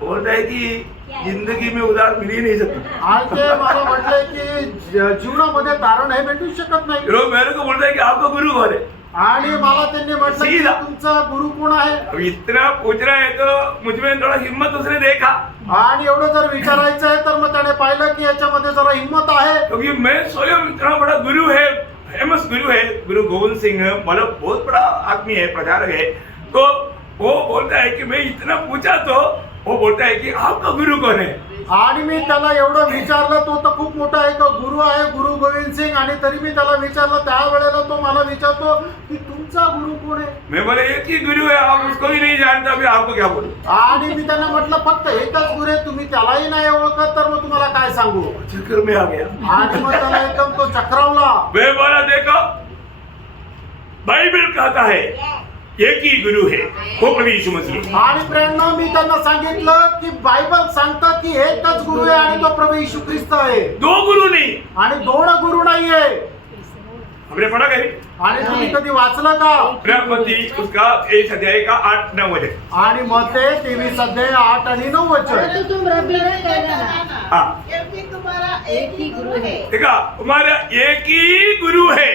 बोलता है कि जिंदगी में उधार मिल ही नहीं सकता। आणि ते मला म्हटले की जीवनामध्ये तारण हे भेटू शकत नाही. लोग मेरे को बोलता है कि आपका गुरु कौन है? आणि मला त्यांनी म्हटलं की सीधा. तुमचा गुरु कोण आहे? अब इतना पूछ रहा है तो मुझ में थोड़ा हिम्मत उसने देखा, आणि एवढं जर विचारायचं आहे तर मग त्याने पाहिलं की याच्यामध्ये जरा हिंमत आहे. क्योंकि मैं स्वयं इतना बड़ा गुरु है, फेमस गुरु है, गुरु गोविंद सिंह मतलब बहुत बड़ा आदमी है, प्रचारक है। तो वो बोलता है कि मैं इतना पूछा तो वो बोलता है कि आपका गुरु कौन है? आणि मी त्याला एवढं विचारलं. तो तर खूप मोठा आहे का गुरु आहे गुरु गोविंद सिंग. आणि तरी मी त्याला विचारलं त्यावेळेला तो मला विचारतो की तुमचा गुरु कोण आहे? मैं बोले एक ही गुरु है, आप उसको भी नहीं जानता, मैं आपको क्या बोलूं? आणि मी त्यांना म्हटलं फक्त एकच गुरु आहे, तुम्ही त्यालाही नाही ओळखत तर मग तुम्हाला काय सांगू. चक्कर में आ गया। आणि मग त्याला एकदम तो चक्रावला. मैं बोला देखो बाइबल कहता है एक ही गुरु है, वो प्रभु यीशु मसीह। आणि प्रेरणा मी त्यांना सांगितलं की बायबल सांगतं की एकच गुरु आहे आणि तो प्रभू येशू ख्रिस्त आहे. दो गुरु नहीं। आणि दोन गुरु नाहीये. हमने पढ़ा कहीं? आणि तुम्ही कधी वाचलं का? ब्रह्मपति उसका 1 अध्याय का 8-9 वचन। आणि मध्ये 23 अध्याय 8 आणि 9 वचन. परंतु तुम रब्बी न कहना, हाँ। क्योंकि तुम्हारा एक ही गुरु है देखा हमारा एक ही गुरु है,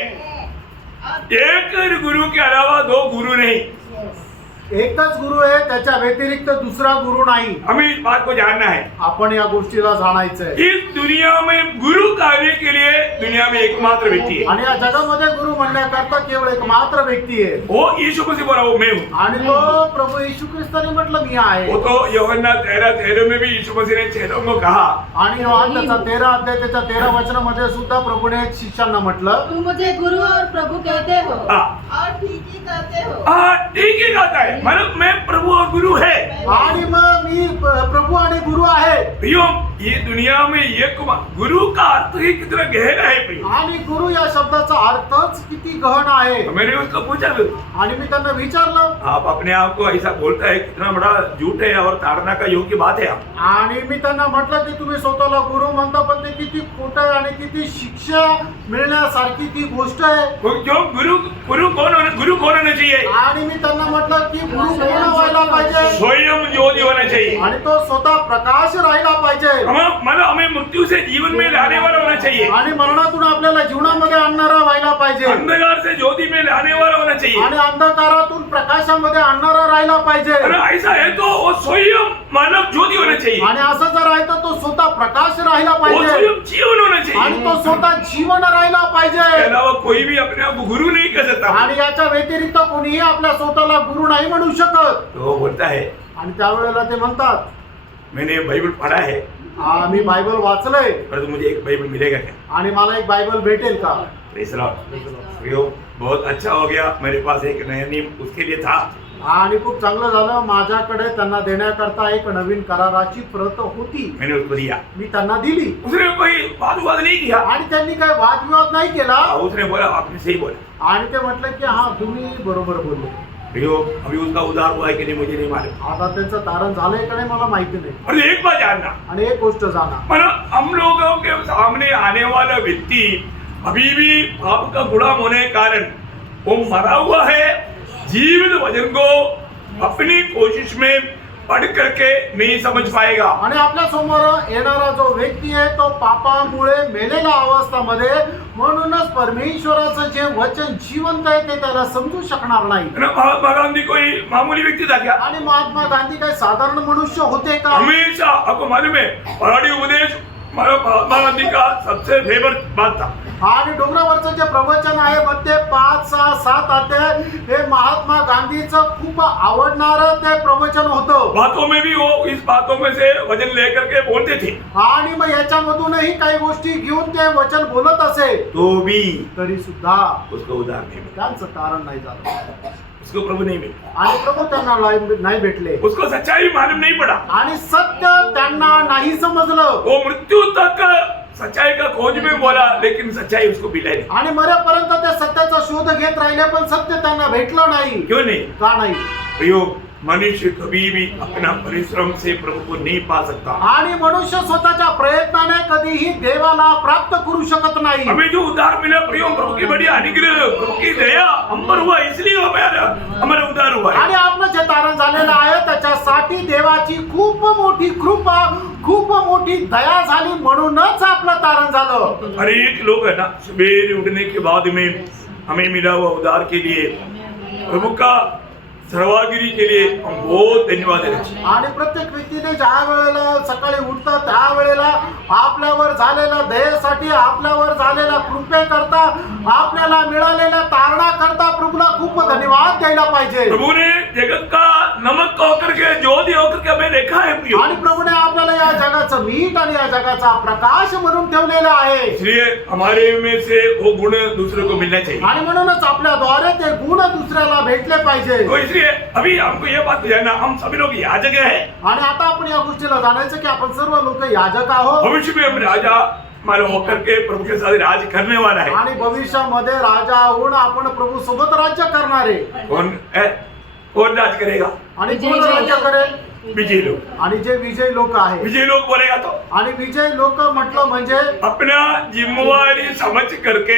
एक गुरु के अलावा दो गुरु नहीं। एकच गुरु आहे, त्याच्या व्यतिरिक्त दुसरा गुरु नाही. हमें इस बात को जानना है। आपण या गोष्टीला जाणायचंय. इस दुनिया में गुरु कहने के लिए दुनिया में एकमात्र व्यक्ति है, आणि या जगामध्ये गुरु म्हणण्याकरता केवळ एक मात्र व्यक्ती आहे. वो यीशु मसीह बोला वो मैं हूँ। आणि तो प्रभू येशू ख्रिस्ताने म्हटलं मी आहे. वो तो यूहन्ना 13:13 में भी यीशु मसीह ने चेलों को कहा। आणि योहान त्याचा 13 अध्याय त्याच्या 13 वचनामध्ये सुद्धा प्रभूने शिष्यांना म्हटलं तुम मुझे गुरु और प्रभु कहते हो, हाँ और ठीक ही कहते हो। हाँ, ठीक ही कहता है, मतलब मैं प्रभु और गुरु है। आणि मग मी प्रभु आणि गुरु आहे. प्रियो ये दुनिया में एक गुरु का अर्थ ही कितना गहरा है प्रियो. आणि गुरु या शब्दाचा अर्थच किती गहन आहे. तो मैंने उसको पूछा आणि मी त्यांना विचारलं, आप अपने आप को ऐसा बोलता है कितना बड़ा झूठ है और ताड़ना का योग्य बात है आप. आणि मी त्यांना म्हटलं की तुम्ही स्वतःला गुरु म्हणता, पण ते किती खोटं आहे आणि किती शिक्षा मिळण्यासारखी ती गोष्ट आहे. जो गुरु कौन होना चाहिए. आणि मी त्यांना म्हटलं की गुरु कोण व्हायला पाहिजे. स्वयं ज्योति होना चाहिए. आणि तो स्वतः प्रकाश राहिला पाहिजे. हमें मृत्यु से जीवन में लाने वाला होना चाहिए. आणि मरणातून आपल्याला जीवनामध्ये आणणारा व्हायला पाहिजे. अंधकार से ज्योति में लाने वाला होना चाहिए. आणि अंधकारातून प्रकाशामध्ये आणणारा राहिला पाहिजे. अगर ऐसा है तो वो स्वयं मानव ज्योति होना चाहिए. आणि असं जर आहे तर तो स्वतः प्रकाश राहिला वो पाहिजे. स्वयं जीवन होना आणि चाहिए. तो स्वतः जीवन राहिला इसके पाहिजे. अलावा कोई भी अपने आप को गुरु नहीं कर सकता. आणि याच्या व्यतिरिक्त कोणीही आपल्या स्वतःला गुरु नाही म्हणू शकत. तो वो बोलता है आणि त्यावेळेला ते म्हणतात, मैंने बाइबल पढ़ा है मी बायबल वाचलंय परंतु मुझे एक बाइबल मिलेगा क्या. आणि मला एक बायबल भेटेल का. Praise Lord. प्रियो बहुत अच्छा हो गया. मेरे पास एक नया नियम उसके लिए था. आणि खूप चांगलं झालं. माझ्याकडे त्यांना देण्याकरता एक नवीन कराराची प्रत होती. मैंने उसको दिया. मी त्यांना दिली. उसने कोई वाद विवाद नहीं किया. आणि त्यांनी काही वादविवाद नाही केला. उसने बोला आपने सही बोला. आणि ते म्हटलं की हा तुम्ही बरोबर बोलले. प्रियो अभी उसका उद्धार हुआ है कि नहीं मुझे नहीं मालूम. आता त्यांचं तारण झालंय का नाही मला माहिती नाही. और एक बात जानना, आणि एक गोष्ट जाणा, पर हम लोगों के सामने आने वाला व्यक्ति अभी भी पाप का गुलाम होने के कारण वो मरा हुआ है. जीवित वचन को अपनी कोशिश में पढ़ करके नहीं समझ पाएगा. आणि आपल्या समोर येणारा जो व्यक्ती आहे तो पापामुळे मेलेल्या अवस्थामध्ये, म्हणूनच परमेश्वराचं जे वचन जिवंत आहे ते त्याला समजू शकणार नाही. महात्मा गांधी कोई मामूली व्यक्ति था क्या. आणि महात्मा गांधी काही साधारण मनुष्य होते का. हमेशा आपको मालूम है पहाड़ी उपदेश महात्मा गांधी का सबसे फेवरेट बात था. आणि डोंगरावरचं जे प्रवचन आहे मग ते 5, 6, 7 अध्याय हे महात्मा गांधीचं खूप आवडणारं ते प्रवचन होतं. बातों में भी वो इस बातों में से वचन लेकर के बोलते थे. आणि मग याच्यामधूनही काही गोष्टी घेऊन ते वचन बोलत असे. तो भी तरी सुद्धा उसको उद्धार नहीं मिला. त्यांचं तारण नाही झालं. उसको प्रभु नहीं मिला. आणि प्रभू त्यांना नाही भेटले. उसको सच्चाई मालूम नहीं पड़ा. आणि सत्य त्यांना नाही समजलं. वो मृत्यु तक सच्चाई का खोज में बोला लेकिन सच्चाई उसको मिला नहीं. आणि मरेपर्यंत ते सत्याचा शोध घेत राहिले पण सत्य त्यांना भेटलं नाही. क्यों नहीं. का नाही. प्रयोग मनुष्य कभी भी अपना परिश्रम से प्रभु को नहीं पा सकता. आणि मनुष्य स्वतःच्या प्रयत्नाने कधीही देवाला प्राप्त करू शकत नाही. हमें जो उद्धार मिला प्रयोग प्रभु की बड़ी अनुग्रह प्रभु की दया हम पर हुआ इसलिए हमारा उद्धार हुआ है. आणि आपलं जे तारण झालेलं आहे त्याच्यासाठी देवाची खूप मोठी कृपा, खूप मोठी दया झाली म्हणूनच आपलं तारण झालं. अनेक लोग है ना सवेरे उठने के बाद में हमें मिला हुआ उद्धार के लिए प्रभु का सर्वागिरी के लिए हम बहुत धन्यवाद देते. आणि प्रत्येक व्यक्तीने ज्या वेळेला सकाळी उठतात त्यावेळेला आपल्यावर झालेल्या दयेसाठी, आपल्यावर झालेल्या कृपेकरता, आपल्याला मिळालेल्या तारणाकरता प्रभूला खूप धन्यवाद द्यायला पाहिजे. प्रभु ने जगत का नमक होकर के ज्योति होकर के हमें देखा है. आणि प्रभूने आपल्याला या जगाचं मीठ आणि या जगाचा प्रकाश म्हणून ठेवलेला आहे. इसलिए हमारे में से वो गुण दूसरे को मिलना चाहिए. आणि म्हणूनच आपल्याद्वारे ते गुण दुसऱ्याला भेटले पाहिजे. तो इसलिए अभी हमको ये बात जानना, हम सभी लोग याजक हैं. आणि आता आपण या गोष्टीला जाणायचं की आपण सर्व लोक याजक आहोत. भविष्य में हम राजा मानो होकर के प्रभु के साथ राज करने वाला है. आणि भविष्यामध्ये राजा होऊन आपण प्रभू सोबत राज्य करणारे. कौन राज करेगा. आणि कोण राज्य करेल. विजय लोग. आणि जे विजय लोक आहे. विजय लोग बोलेगा तो आणि विजय लोक म्हटलं म्हणजे अपना जिम्मेवारी समझ करके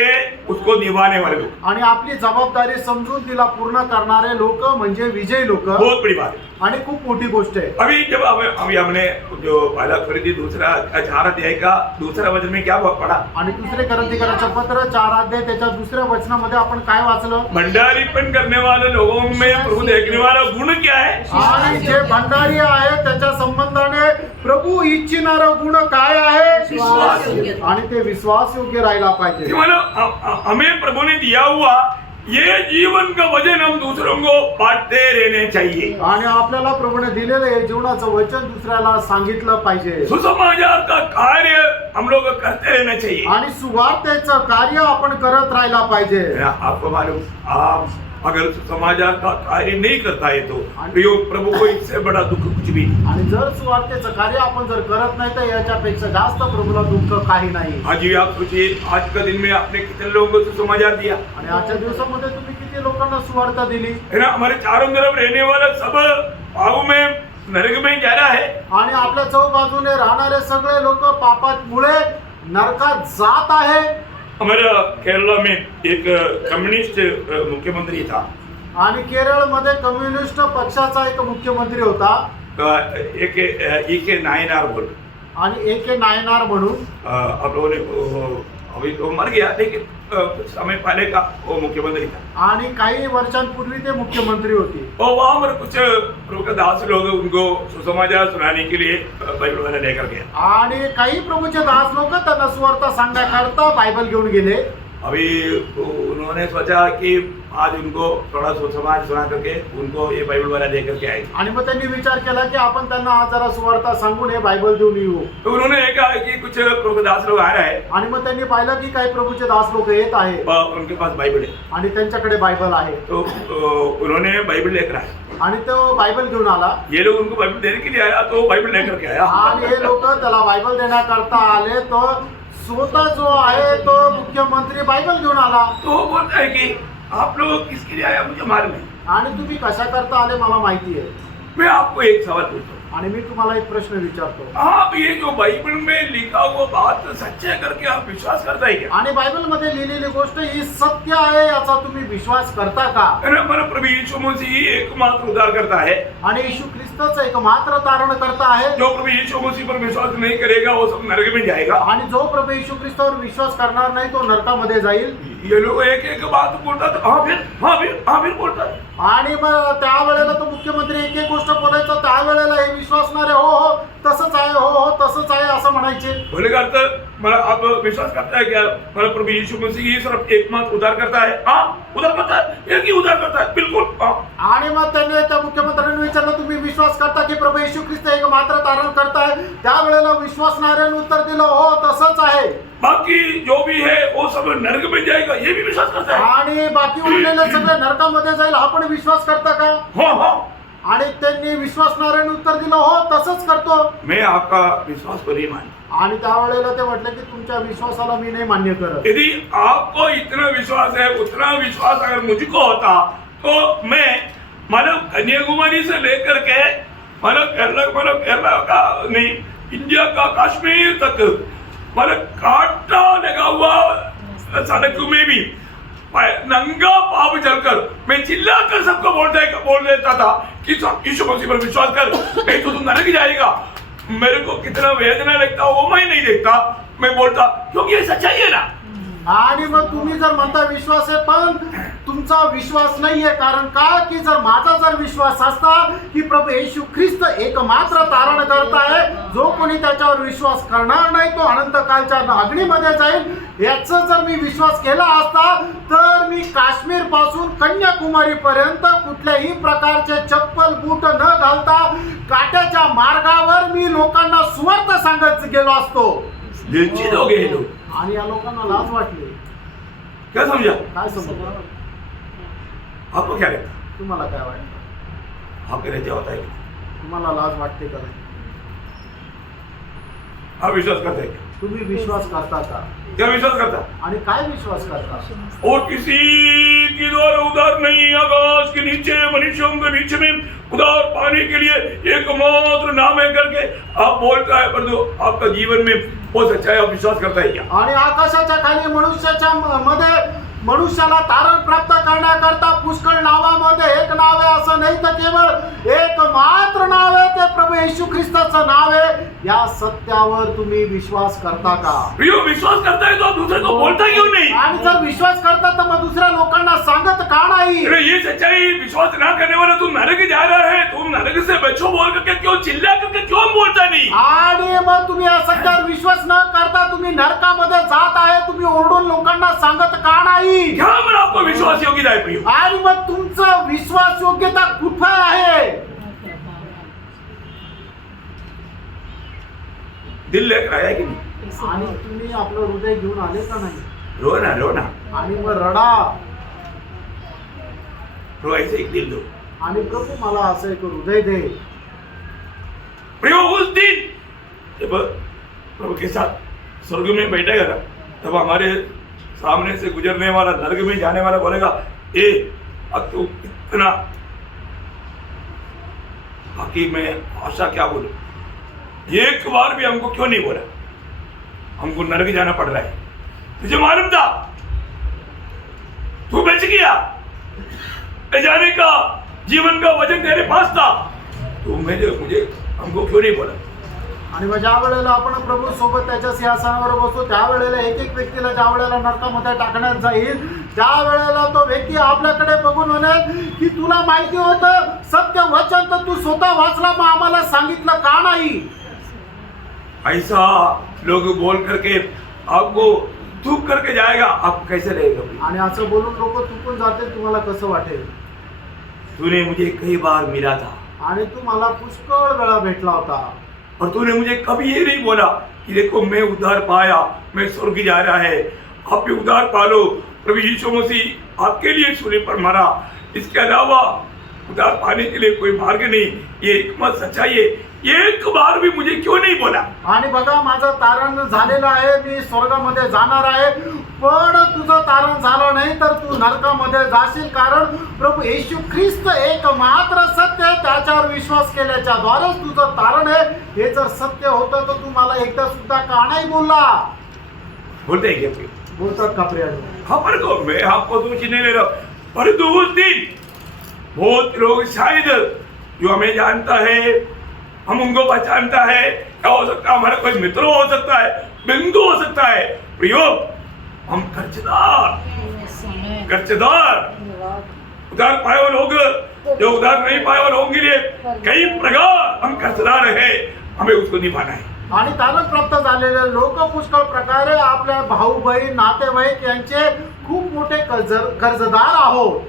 उसको निभाने वाले लोग. आणि आपली जबाबदारी समजून तिला पूर्ण करणारे लोक म्हणजे विजय लोक. बहुत बड़ी बात है. आणि खूप मोठी गोष्ट आहे. अभी जब अभी हमने जो पहला खरीदी दूसरा 4 अध्याय का दूसरा वचन में क्या पढ़ा. आणि दुसरे करंथीकरांचं पत्र 4 अध्याय त्याच्या दुसऱ्या वचनामध्ये आपण काय वाचलं. भंडारीपन करने वाले लोगों में प्रभु देखने वाला गुण क्या है. आणि जे भंडारी आहे त्याच्या संबंधाने प्रभू इच्छिणारा गुण काय आहे. विश्वास. आणि ते विश्वास योग्य राहिला पाहिजे. हमें प्रभु ने दिया हुआ ये जीवन का वचन हम दूसरों को बांटते रहने चाहिए. आणि आपल्याला प्रभूने दिलेलं हे जीवनाचं वचन दुसऱ्याला सांगितलं पाहिजे. सुसमाचार का कार्य हम लोग करते रहना चाहिए. आणि सुवार्तेचं कार्य आपण करत राहिला पाहिजे. आपको मालूम आप अगर समाज का कार्य नहीं करता है तो प्रियो प्रभु को इससे बड़ा दुख कुछ भी नहीं। आणि जर सुवार्तेचं कार्य आपण जर करत नाही तर याच्यापेक्षा जास्त प्रभूला दुःख काही नाही. आज भी आप सोचिए, आज का दिन में आपने कितने लोगों को समाचार दिया आणि आजच्या दिवसामध्ये तुम्ही किती लोकांना सुवार्ता दिली. है ना. हमारे चारों तरफ रहने वाला सब पाप में नरक में जा रहा है. आणि आपल्या चौबाजूने राहणारे सगळे लोक पापामुळे नरकात जात आहे. हमारा केरला में एक कम्युनिस्ट मुख्यमंत्री था. आणि केरळमध्ये कम्युनिस्ट पक्षाचा एक मुख्यमंत्री होता. एक E.K. नायनार बोल. आणि A.K. नायनार म्हणून आप लोगों ने अभी तो मर गया, लेकिन समय पहले का वो मुख्यमंत्री था. आणि काही वर्षांपूर्वी ते मुख्यमंत्री होते. और वहाँ पर कुछ प्रभु दास लोग उनको सुसमाचार सुनाने के लिए बाइबल वाला लेकर गए. आणि काही प्रभूचे दास लोक त्यांना सुवार्ता सांगण्याकरता बायबल घेऊन गेले. अभी उन्होंने सोचा कि आज उनको थोड़ा सुसमाचार सुना करके उनको ये बाइबल वाला लेकर के आए. आणि मग त्यांनी विचार केला की आपण त्यांना आज जरा सुवार्ता सांगून हे बायबल देऊन येऊ. तो उन्होंने कहा कि कुछ प्रभु दास लोग आ रहे हैं. आणि मग त्यांनी पाहिलं की काही प्रभूचे दास लोक येत आहे उनके पास बाइबल है. आणि त्यांच्याकडे बायबल आहे. तो उन्होंने बाइबल लेकर आए. आणि तो बायबल घेऊन आला. ये लोग उनको बाइबल देने के लिए आया तो बाइबल लेकर के आया. आणि हे लोक त्याला बायबल देण्याकरता आले. तो स्वतः जो आहे तो मुख्यमंत्री बायबल घेऊन आला. तो वो बोलता है कि आप लोग किसके लिए आया मुझे मालूम है. आणि तुम्ही कशा करता आले मला माहिती आहे. मैं आपको एक सवाल पूछता हूँ. आणि मी तुम्हाला एक प्रश्न विचारतो. आप ये जो बाइबल में लिखा हुआ बात सच्चा है करके आप विश्वास करता है क्या? आणि बायबल मध्ये लिहिलेली गोष्ट ही सत्य आहे याचा तुम्ही विश्वास करता का? हमारा प्रभु यीशु मसीह एकमात्र उद्धार करता है. आणि येशू ख्रिस्तच एकमात्र तारण करता आहे. जो प्रभु यीशु मसीह पर विश्वास नहीं करेगा वो सब नरक में जाएगा. आणि जो प्रभू येशू ख्रिस्तावर विश्वास करणार नाही तो नरकामध्ये जाईल. ये लोग एक एक बात बोलता तो हाँ फिर बोलता है. आणि मग त्यावेळेला तो मुख्यमंत्री एक एक गोष्ट बोलायचा. त्यावेळेला हे विश्वासणारे हो हो तसंच आहे, हो हो तसंच आहे असं म्हणायचे. बोले का अर्थ मला आप विश्वास करता है क्या मला प्रभु यीशु मसीह ही सिर्फ एकमात्र उद्धार करता है? हाँ उद्धार करता है, एक ही उद्धार करता है, बिल्कुल. हाँ. आणि मग त्याने त्या मुख्यमंत्र्यांनी विचारलं तुम्ही विश्वास करता की प्रभू येशू ख्रिस्त एकमात्र तारण करताय? त्यावेळेला विश्वासणाऱ्याने उत्तर दिलं हो तसंच आहे. बाकी जो भी है वो सब नरक में जाएगा ये भी विश्वास करता है. आणि बाकी उरलेले सगळे नरकामध्ये जाईल हा पण विश्वास करता का? हाँ हाँ. आणि त्यांनी विश्वासणाऱ्याने उत्तर दिलं हो तसंच करतो. मैं आपका विश्वास को नहीं मानता. आणि त्यावेळेला ते म्हटले की तुमच्या विश्वासाला मी नाही मान्य करत. यदि आपको इतना विश्वास है, उतना विश्वास अगर मुझको होता तो मैं मतलब कन्याकुमारी से लेकर के मतलब केरला का नहीं, इंडिया का कश्मीर तक मतलब कांटा लगा हुआ सड़क में भी नंगा पाप चलकर मैं चिल्लाकर सबको बोल देता था कि यीशु मसीह पर विश्वास कर, नहीं तो तुम नरक जाएगा. मेरे को कितना वेदना लगता वो मैं नहीं देखता, मैं बोलता क्योंकि ये सच्चाई है ना. आणि मग तुम्ही जर म्हणता विश्वास आहे पण तुमचा विश्वास नाहीये. कारण का की जर माझा जर विश्वास असता की प्रभू येशू ख्रिस्त एकमात्र तारण करताय, जो कोणी त्याच्यावर विश्वास करणार नाही तो अनंत कालच्या अग्नीमध्ये जाईल याचा जर मी विश्वास केला असता तर मी काश्मीर पासून कन्याकुमारी पर्यंत कुठल्याही प्रकारचे चप्पल बूट न घालता काट्याच्या मार्गावर मी लोकांना सुवार्ता सांगत गेलो असतो. दिलचीत हो गए लोग. आणि या लोकांना लाज वाटली. क्या समझा? काय समजलं? आपको क्या लगता? तुम्हाला काय वाटतं? आपके रहते होता है तुम्हाला लाज वाटते का? आप विश्वास करते हैं? तुम्ही विश्वास करता का? क्या विश्वास करता? आणि काय विश्वास करता? और किसी के द्वारा उधार नहीं, आकाश के नीचे मनुष्यों के नीचे में उधार पाने के लिए एकमात्र नाम है करके आप बोलता है, पर जो आपका जीवन में वो सच्चाई आप विश्वास करता है क्या? आणि आकाशाच्या खाली मनुष्याच्या मध्ये मनुष्याला तारण प्राप्त करण्याकरता पुष्कळ नावामध्ये एक नाव आहे असं नाही तर केवळ एकमात्र नाव आहे ते प्रभू येशू ख्रिस्ताचं नाव आहे. या सत्यावर तुम्ही विश्वास करता का? प्रियो विश्वास करता है तो आप दूसरे को बोलता क्यों नहीं? आणि जर विश्वास करता तर मग दुसऱ्या लोकांना सांगत का नाही? अरे ये सच्चाई विश्वास ना करने वाला तुम नरक जा रहा है, तुम नरक से बचो बोल करके क्यों चिल्ला करके क्यों बोलता नहीं? आणि मग तुम्ही या सत्यावर विश्वास न करता तुम्ही नरकामध्ये जात आहे तुम्ही ओरडून लोकांना सांगत का नाही? यहाँ पर आपको विश्वास योग्यता है प्रियो. आणि मग तुमचं विश्वास योग्यता कुठे आहे? दिल लेकर आया कि नहीं? आणि तुम्ही आपलं हृदय घेऊन आले का नाही? रो ना. आणि मग रडा. प्रभु ऐसे एक दिल दो। आणि प्रभू मला असं एक हृदय दे. प्रभु उस दिन जब प्रभु के साथ स्वर्ग में बैठेगा ना, तब हमारे सामने से गुजरने वाला, नरक में जाने वाला बोलेगा, ए अब तू इतना, बाकी मैं आशा क्या बोलूं, एक बार भी हमको क्यों नहीं बोला, हमको नरक जाना पड़ रहा है, तुझे मालूम था, तू बच गया, ले जाने का जीवन का वजन तेरे पास था, तू मुझे हमको क्यों नहीं बोला. आणि मग ज्या वेळेला आपण प्रभू सोबत त्याच्या सिंहासनावर बसू, त्यावेळेला एक एक व्यक्तीला ज्या वेळेला नरकामध्ये टाकण्यात जाईल, त्या वेळेला तो व्यक्ती आपल्याकडे बघून म्हणेल की तुला माहिती होतं सत्य वचन तर तू स्वतः वाचला, मग आम्हाला सांगितलं का नाही. ऐसा लोग बोल करके आपको थूक करके जाएगा, आप कैसे रहेगा. आणि असं बोलून लोक चुकून जातील, तुम्हाला कसं वाटेल. तूने मुझे कई बार मिला था आणि तू मला पुष्कळ वेळा भेटला होता, और तूने मुझे कभी ये नहीं बोला कि देखो मैं उद्धार पाया, मैं स्वर्ग जा रहा है, आप भी उद्धार पालो. प्रभु यीशु मसीह आपके लिए सूली पर मरा, इसके अलावा उद्धार पाने के लिए कोई मार्ग नहीं, ये हिकमत सच्चाई है. एक बार भी मुझे क्यों नहीं बोला. आणि बघा माझं तारण झालेलं आहे, मी स्वर्गामध्ये जाणार आहे, पण तुझं तारण झालं नाही तर तू नरकामध्ये जाशील. कारण प्रभू येशू ख्रिस्त एक मात्र सत्य आहे, त्याच्यावर विश्वास केल्याच्या द्वारेच तुझं तारण आहे. हे जर सत्य होतं तर तू मला एकदा सुद्धा का नाही बोलला. बोलते हैं क्या? बोलतात का प्रिय? हाँ, पर तो मैं आपको दोषी नहीं ले रहा, परंतु उस दिन बहुत लोग शायद जो हमें जानता है, हम उनको पहचानता है, क्या हो सकता है, हमारा कोई मित्र हो सकता है, बिंदु हो सकता है, प्रयोग हम कर्जदार उधार पाए हुए लोग, जो उधार नहीं पाए हुए लोगों के लिए कई प्रकार हम कर्जदार है, हमें उसको निभाना है. आणि तारण प्राप्त झालेले लोक पुष्कळ प्रकारे आपल्या भाऊ बहीण नातेवाईक यांचे खूप मोठे कर्जदार आहोत.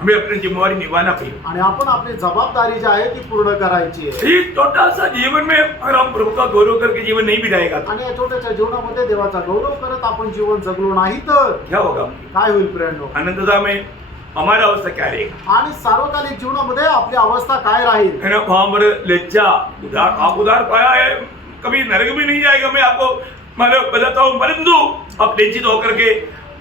हमें अपनी जिम्मेवारी निभाना चाहिए. आणि आपण आपली जबाबदारी जी आहे ती पूर्ण करायची आहे. ये छोटा सा जीवन में अगर हम प्रभु का गौरव करके जीवन नहीं बिताएगा तो आणि या छोट्याच्या जीवनामध्ये देवाचा गौरव करत आपण जीवन जगलो नाही तर क्या होगा. काय होईल प्रियांनो. अनंतता में हमारा अवस्था क्या रहेगा. आणि सार्वकालिक जीवनामध्ये आपली अवस्था काय राहील. है ना, वहां पर लज्जा, उधार, आप उधार पाया है, कभी नरक भी नहीं जाएगा. मैं आपको मतलब बताता हूँ, परंतु आप लज्जित होकर के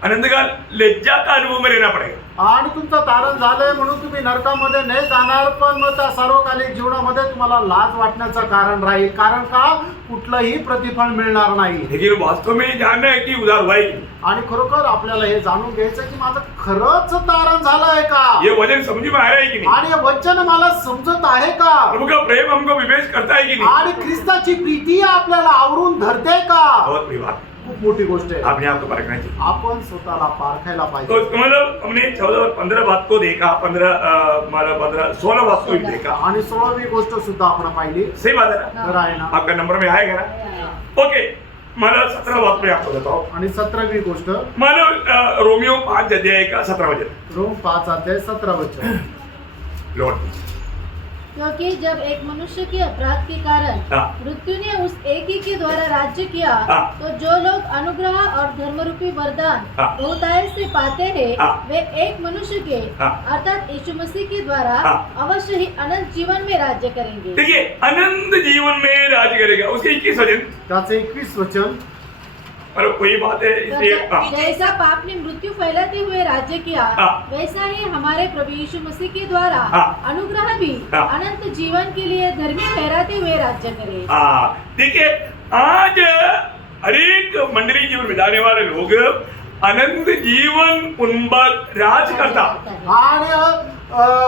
अनंतकाल लज्जा का अनुभव में रहना पड़ेगा. आणि तुमचं तारण झालंय म्हणून तुम्ही नरकामध्ये नाही जाणार, पण मग त्या सार्वकालिक जीवनामध्ये तुम्हाला लाज वाटण्याचं कारण राहील. कारण का कुठलंही प्रतिफळ मिळणार नाही. लेकिन वास्तव में ये जानना है कि उधार हुआ है कि नहीं. आणि खरोखर आपल्याला हे जाणून घ्यायचं की माझं खरंच तारण झालंय का. ये वचन समझ में आ रहा है कि नहीं. आणि हे वचन मला समजत आहे का. प्रभु का प्रेम हमको विवेश करता है कि नहीं. आणि ख्रिस्ताची प्रीती आपल्याला आवरून धरते का. बहुत बड़ी बात. खूप मोठी गोष्ट आहे. आपने आपको परखना चाहिए. आपण स्वतःला पारखायला तो पाहिजे. मतलब हमने 14 और 15 बात को देखा, 16 बात को भी देखा. आणि 16वी गोष्ट सुद्धा आपण पाहिली. सही बात है ना. तर आहे ना. आपका नंबर में आएगा ना. ओके, मला 17 बात में आपको बताओ. आणि 17वी गोष्ट मला रोमियो 5 अध्याय का 17 वचन. रोम 5 अध्याय 17 वचन. लॉर्ड, क्योंकि जब एक मनुष्य के अपराध के कारण हाँ। मृत्यु ने उस एक ही के द्वारा राज्य किया, हाँ। तो जो लोग अनुग्रह और धर्मरूपी वरदान हाँ। बहुतायत से पाते हैं, हाँ। वे एक मनुष्य के हाँ। अर्थात यीशु मसीह के द्वारा हाँ। अवश्य ही अनंत जीवन में राज्य करेंगे. देखिए, अनंत जीवन में राज करेगा. उसके 21 वचन. त्याचे 21 वचन. और कोई बात है इसलिए जैसा पाप ने मृत्यु फैलाते हुए राज्य किया, हाँ। वैसा ही हमारे प्रभु यीशु मसीह के द्वारा हाँ। अनुग्रह भी हाँ। अनंत जीवन के लिए धर्मी ठहराते हुए राज्य करे. देखिए, आज अनेक मंडली जीवन बिताने वाले लोग अनंत जीवन उन पर राज करता. आणि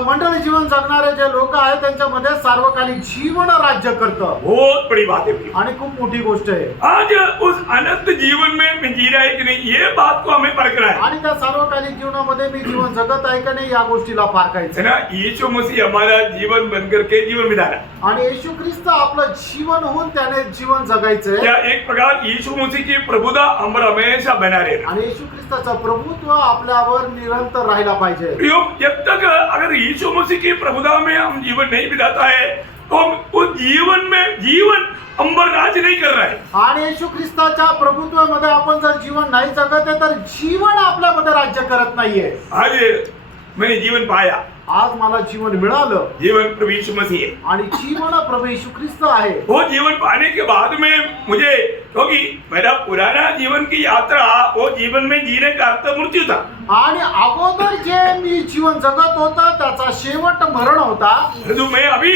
मंडळी जीवन जगणारे जे लोक आहेत त्यांच्यामध्ये सार्वकालिक जीवन राज्य करतं. बहुत बड़ी बात है. आणि खूप मोठी गोष्ट आहे. आज उस अनंत जीवन में मैं जी रहा है कि नहीं, ये बात को हमें परखना है. आणि त्या सार्वकालिक जीवनामध्ये मी जीवन जगत आहे का नाही या गोष्टीला पारखायचं. है ना. यीशु मसीह हमारा जीवन बन करके जीवन बिताना. आणि येशू ख्रिस्त आपलं जीवन होऊन त्याने जीवन जगायचंय. क्या एक प्रकार यीशु मसीह की प्रभुता हम पर हमेशा बना रहेगा. आणि येशू ख्रिस्ताचं प्रभुत्व आपल्यावर निरंतर राहिला पाहिजे. जब तक अगर यीशु मसीह की प्रभुता में हम जीवन नहीं बिताता है, तो हम उस जीवन में जीवन हम पर राज नहीं कर रहा है. आणि येशू ख्रिस्ताच्या प्रभुत्वामध्ये आपण जर जीवन नाही जगत आहे तर जीवन आपल्यामध्ये राज्य करत नाहीये. आज मैंने जीवन पाया. आज मला जीवन मिळालं जीवन प्रभु यीशु मसीह है। आणि जीवन प्रभू येशू ख्रिस्त आहे। वो जीवन पाने के बाद में मुझे, क्योंकि मेरा पुराना जीवन की यात्रा वो जीवन में जीने का अर्थ मृत्यू था। आणि अगोदर जे मी जीवन जगत होता त्याचा शेवट मरण होता। परंतु मैं अभी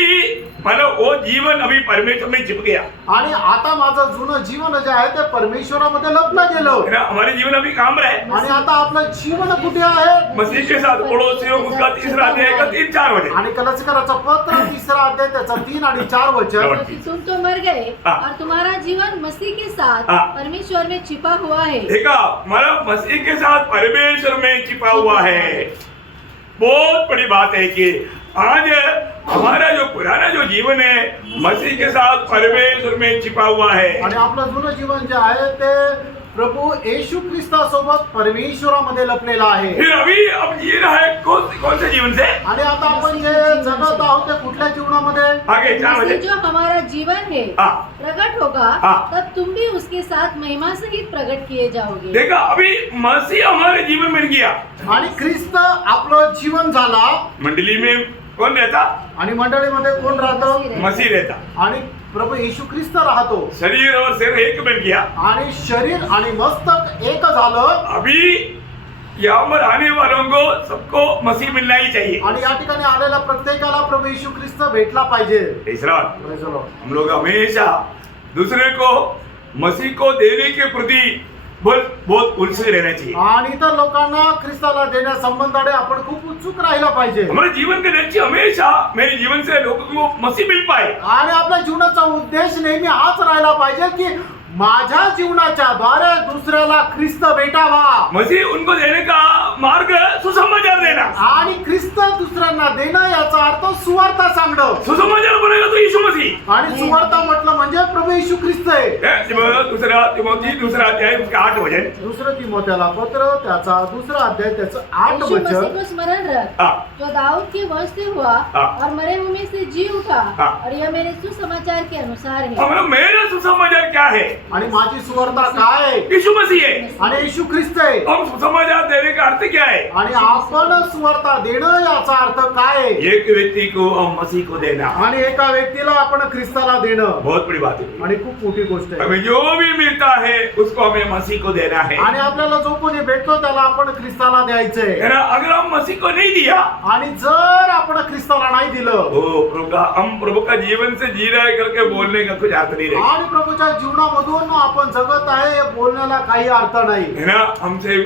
मतलब वो जीवन अभी परमेश्वर में छिप गया। आणि आता माझं जुनं जीवन जे आहे ते परमेश्वरामध्ये लपलं गेलं। है ना, हमारे जीवन अभी काम रहे आणि आता आपलं जीवन कुठे आहे? मसीह के साथ पड़ोसियों, उसका 3 अध्याय का 3-4 वचन। आणि कलस्कराचं पत्र 3 अध्याय त्याचा 3 आणि 4 वचन। क्योंकि तुम तो मर गए हाँ। और तुम्हारा जीवन मसीह के साथ हाँ। परमेश्वर में छिपा हुआ है। देखा, हमारा मसीह के साथ परमेश्वर में छिपा हुआ है। बहुत बड़ी बात है कि आज हमारा जो पुराना जो जीवन है मसीह के साथ परमेश्वर में छिपा हुआ है। आणि आपलं जुनं जीवन जे आहे ते प्रभू येशू ख्रिस्तासोबत परमेश्वरामध्ये लपलेलं आहे। फिर अभी अब जी रहा है कौन से जीवन से? आणि आता आपण जे जगत आहोत ते कुठल्या जीवनामध्ये? आगे 4 मसीह वचन। जो हमारा जीवन है हाँ। प्रकट होगा हाँ। तब तुम भी उसके साथ महिमा सहित प्रकट किए जाओगे। देखा, अभी मसीह हमारे जीवन में गया। आणि ख्रिस्त आपलं जीवन झाला। मंडली में कौन रहता? आणि मंडळीमध्ये कोण राहतं? मसीह रहता। आणि प्रभू येशू ख्रिस्त राहतो। शरीर और सिर एक बन गया। आणि शरीर आणि मस्तक एक झालं। अभी यहाँ पर आने वालों को सबको मसीह मिलना ही चाहिए। आणि या ठिकाणी आलेल्या प्रत्येकाला प्रभू येशू ख्रिस्त भेटला पाहिजे। तीसरा, Praise the Lord. हम लोग हमेशा दूसरे को मसीह को देने के प्रति बहुत उलझे रहना चाहिए। आणि इतर लोकांना ख्रिस्ताला देण्यासंबंधाने आपण खूप उत्सुक राहिला पाहिजे। हमारे जीवन के लक्ष्य हमेशा मेरे जीवन से लोगों को मसीह मिल पाए। आणि आपल्या जीवनाचा उद्देश नेहमी हाच राहिला पाहिजे की माझ्या जीवनाच्या द्वारे दुसऱ्याला ख्रिस्त भेटावा। मसीह उनको देने का मार्ग सुसमाचार देना। आणि ख्रिस्त दुसऱ्यांना देणं याचा अर्थ सुवार्ता सांगणं। सुसमाचार बोलेगा तो यीशु मसीह। आणि सुवार्ता म्हटलं म्हणजे प्रभू येशू ख्रिस्त आहे। दूसरा तिमोथी 2 अध्याय उसका 8 वचन। दुसरं तिमोथेला पत्र त्याचा 2 अध्याय त्याचं 8 यीशु मसीह वचन। को स्मरण रख हाँ। जो दाऊद के वंश से हुआ हाँ। और मरे हुए में से जी उठा हाँ। और यह मेरे सुसमाचार के अनुसार है। हमारा मेरा सुसमाचार क्या है? आणि माझी सुवार्ता काय आहे? यीशु मसीह है। आणि येशू ख्रिस्त आहे। हम सुसमाचार देने का अर्थ क्या है? आणि आपण सुवार्ता देणं याचा अर्थ काय आहे? एक व्यक्ति को हम मसीह को देना। आणि एका व्यक्तीला आपण ख्रिस्ताला देणं बहुत बड़ी बात है। आणि खूप मोठी गोष्ट आहे। हमें जो भी मिलता है उसको हमें मसीह को देना है। आणि आपल्याला जो कोणी भेटतो त्याला आपण ख्रिस्ताला द्यायचंय। है ना, अगर हम मसीह को नहीं दिया, आणि जर आपण ख्रिस्ताला नाही दिलं ओ हम प्रभु का जीवन से जी रहे करके बोलने का कुछ अर्थ नहीं रहेगा। आणि प्रभूच्या जीवनामधून आपण जगत आहे हे बोलण्याला काही अर्थ नाही। है ना,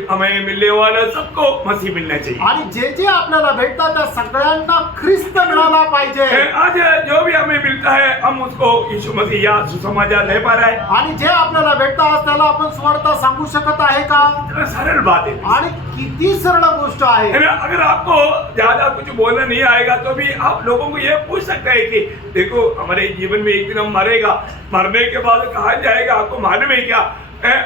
हमें मिलने वाला सबको मसीह मिलना चाहिए। आणि जे जे आपल्याला भेटतात त्या सगळ्यांना ख्रिस्त मिळाला पाहिजे। आज जो भी हमें मिलता है हम उसको यीशु मसीह या सुसमाचार ले पा रहा है। आणि जे आपल्याला भेटतात त्याला आपण सुवार्ता सांगू शकत आहे का? इतना सरल बात है। आणि किती सरळ गोष्ट आहे। है ना, अगर आपको ज्यादा कुछ बोलना नहीं आएगा तो भी आप लोगों को ये पूछ सकते हैं कि देखो हमारे जीवन में एक दिन हम मरेगा, मरने के बाद कहाँ जाएगा आपको मालूम है क्या?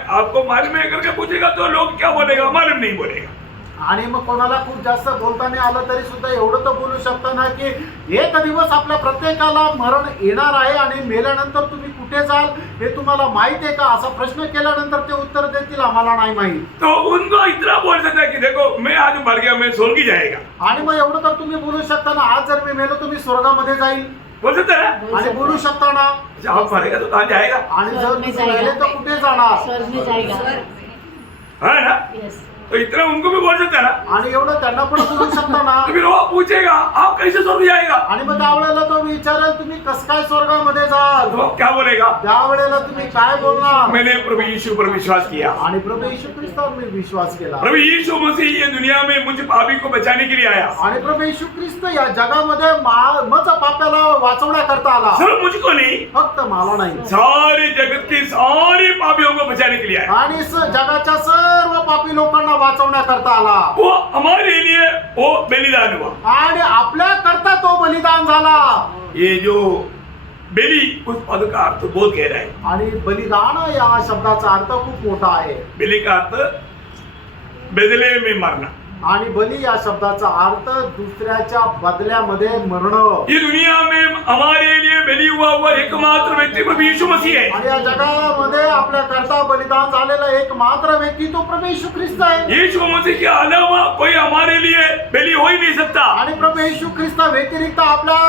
आपको मालूम है करके पूछेगा तो लोग क्या बोलेगा? मालूम नहीं बोलेगा। आणि मग कोणाला खूप जास्त बोलता नाही आलं तरी सुद्धा एवढं तर बोलू शकता ना की एक दिवस आपल्या प्रत्येकाला मरण येणार आहे आणि मेल्यानंतर तुम्ही कुठे जाल हे तुम्हाला माहित आहे का? असा प्रश्न केल्यानंतर ते उत्तर देतील आम्हाला नाही माहित। तो उनको इतना बोल सकता है कि देखो मैं आज मर गया, मैं स्वर्ग जाएगा। आणि मग एवढं तर तुम्ही बोलू शकता ना आज जर मी मेलो तुम्ही स्वर्गामध्ये जाईल बोल सकता है आणि बोलू शकता ना अच्छा, आप मरेगा तो कहाँ जाएगा? आणि जर तुम्ही मेले तर कुठे जाणार? स्वर्ग में जाएगा। है ना, यस। तो इतना उनको भी बोल सकता है ना। आणि एवढं त्यांना पण बोलू शकता ना। तो फिर वो पूछेगा आप कैसे स्वर्ग जाएगा? आणि मग त्यावेळेला तो विचारेल तुम्ही कसं काय स्वर्गामध्ये जाल? तो क्या बोलेगा? त्यावेळेला तुम्ही काय बोलणार? मैंने प्रभु यीशु पर विश्वास किया। आणि प्रभू येशू ख्रिस्तावर मी विश्वास केला। प्रभु यीशु मसीह ये दुनिया में मुझ पापी को बचाने के लिए आया। आणि प्रभू येशू ख्रिस्त या जगामध्ये माझ्या पाप्याला वाचवण्याकरता आला। सिर्फ मुझको नहीं, फक्त मला नाही सारे जगत के सारे पापियों को बचाने के लिए आया। आणि जगाच्या सर्व पापी लोकांना वाचवण्याकरता आला। वो हमारे लिए वो बलिदान हुआ। आणि आपल्या करता तो बलिदान झाला। ये जो बलि उस पद का अर्थ बहुत गहरा है। आणि बलिदान या शब्दाचा अर्थ खूप मोठा आहे। बलि का अर्थ बदले में मरना। आणि बली या शब्दाचा अर्थ दुसऱ्याच्या बदल्यामध्ये मरणं। ये दुनिया में हमारे लिए बलि हुआ हुआ हुआ एकमात्र व्यक्ति प्रभु यीशु मसीह है। आणि या जगामध्ये आपल्या करता बलिदान झालेला एक मात्र व्यक्ती तो प्रभू येशू ख्रिस्त आहे. यीशु मसीह के अलावा कोई हमारे लिए बलि हो ही नहीं सकता। आणि प्रभू येशू ख्रिस्त व्यतिरिक्त आपल्या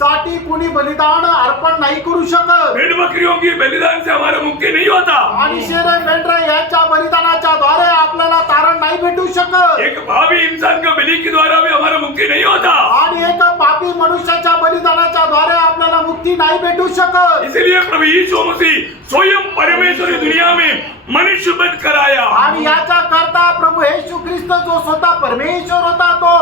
साठी कोणी बलिदान अर्पण नाही करू शकत. भेड़ बकरियों की बलिदान से हमारा मुक्ति नहीं होता। आणि शेरे मेंढरे यांच्या बलिदानाच्या द्वारे आपल्याला तारण नाही भेटू शकत. एक भावी इंसान का बलि के द्वारा भी हमारा मुक्ति नहीं होता। आणि एक पापी मनुष्याच्या बलिदानाच्या द्वारे आपल्याला मुक्ती नाही भेटू शकत. इसलिए प्रभु यीशु मसीह स्वयं परमेश्वर दुनिया में मनुष्य बनकर आया। आणि याच्या करता प्रभु येशू ख्रिस्त जो स्वतः परमेश्वर होता तो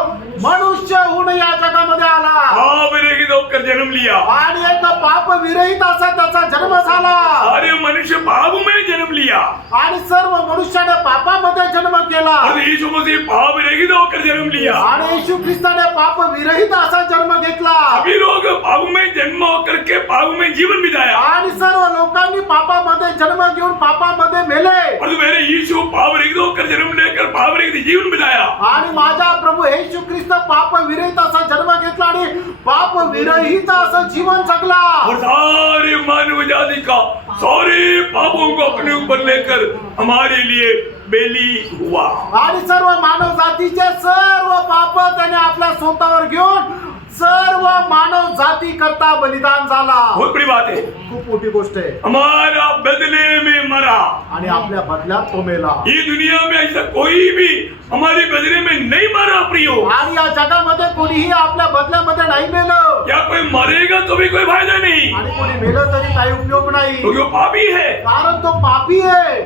मनुष्य होऊन या जगामध्ये आला पाप रहित होकर जन्म लिया। आणि एक पाप विरहित असा त्याचा जन्म झाला. सारे मनुष्य पाप में जन्म लिया आणि सर्व मनुष्याने पापामध्ये जन्म केला. और यीशु मसीह पाप रहित होकर जन्म लिया। आणि येशू ख्रिस्ताने पाप विरहित असा जन्म घेतला. सभी लोग पाप में जन्म होकर के पाप में जीवन बिताया। आणि सर्व लोकांनी पापामध्ये जन्म घेऊन पापामध्ये मेले. और मेरे यीशु पाप रहित होकर जन्म लेकर पाप रहित जीवन बिताया। आणि माझा प्रभू येशू ख्रिस्त पाप विरहित असा जन्म घेतला आणि पाप विरहित असं जीवन जगला. और सारे मानव जाति का सारे पापों को अपने ऊपर लेकर हमारे लिए बलि हुआ। आणि सर्व मानव जातीचे सर्व पाप त्याने आपल्या स्वतःवर घेऊन सर्व मानव जाती करता बलिदान झाला. बहुत बड़ी बात है। खूप मोठी गोष्ट आहे. हमारा बदले में मरा। आणि आपल्या बदल्यात तो मेला. ये दुनिया में ऐसा कोई भी हमारे बदले में नहीं मरा प्रियो। आणि या जगामध्ये कोणीही आपल्या बदल्यामध्ये नाही मेलं. क्या कोई मरेगा तो भी कोई फायदा नहीं, आणि कोणी मेलं तरी काही उपयोग नाही, क्योंकि वो पापी है। कारण तो पापी आहे.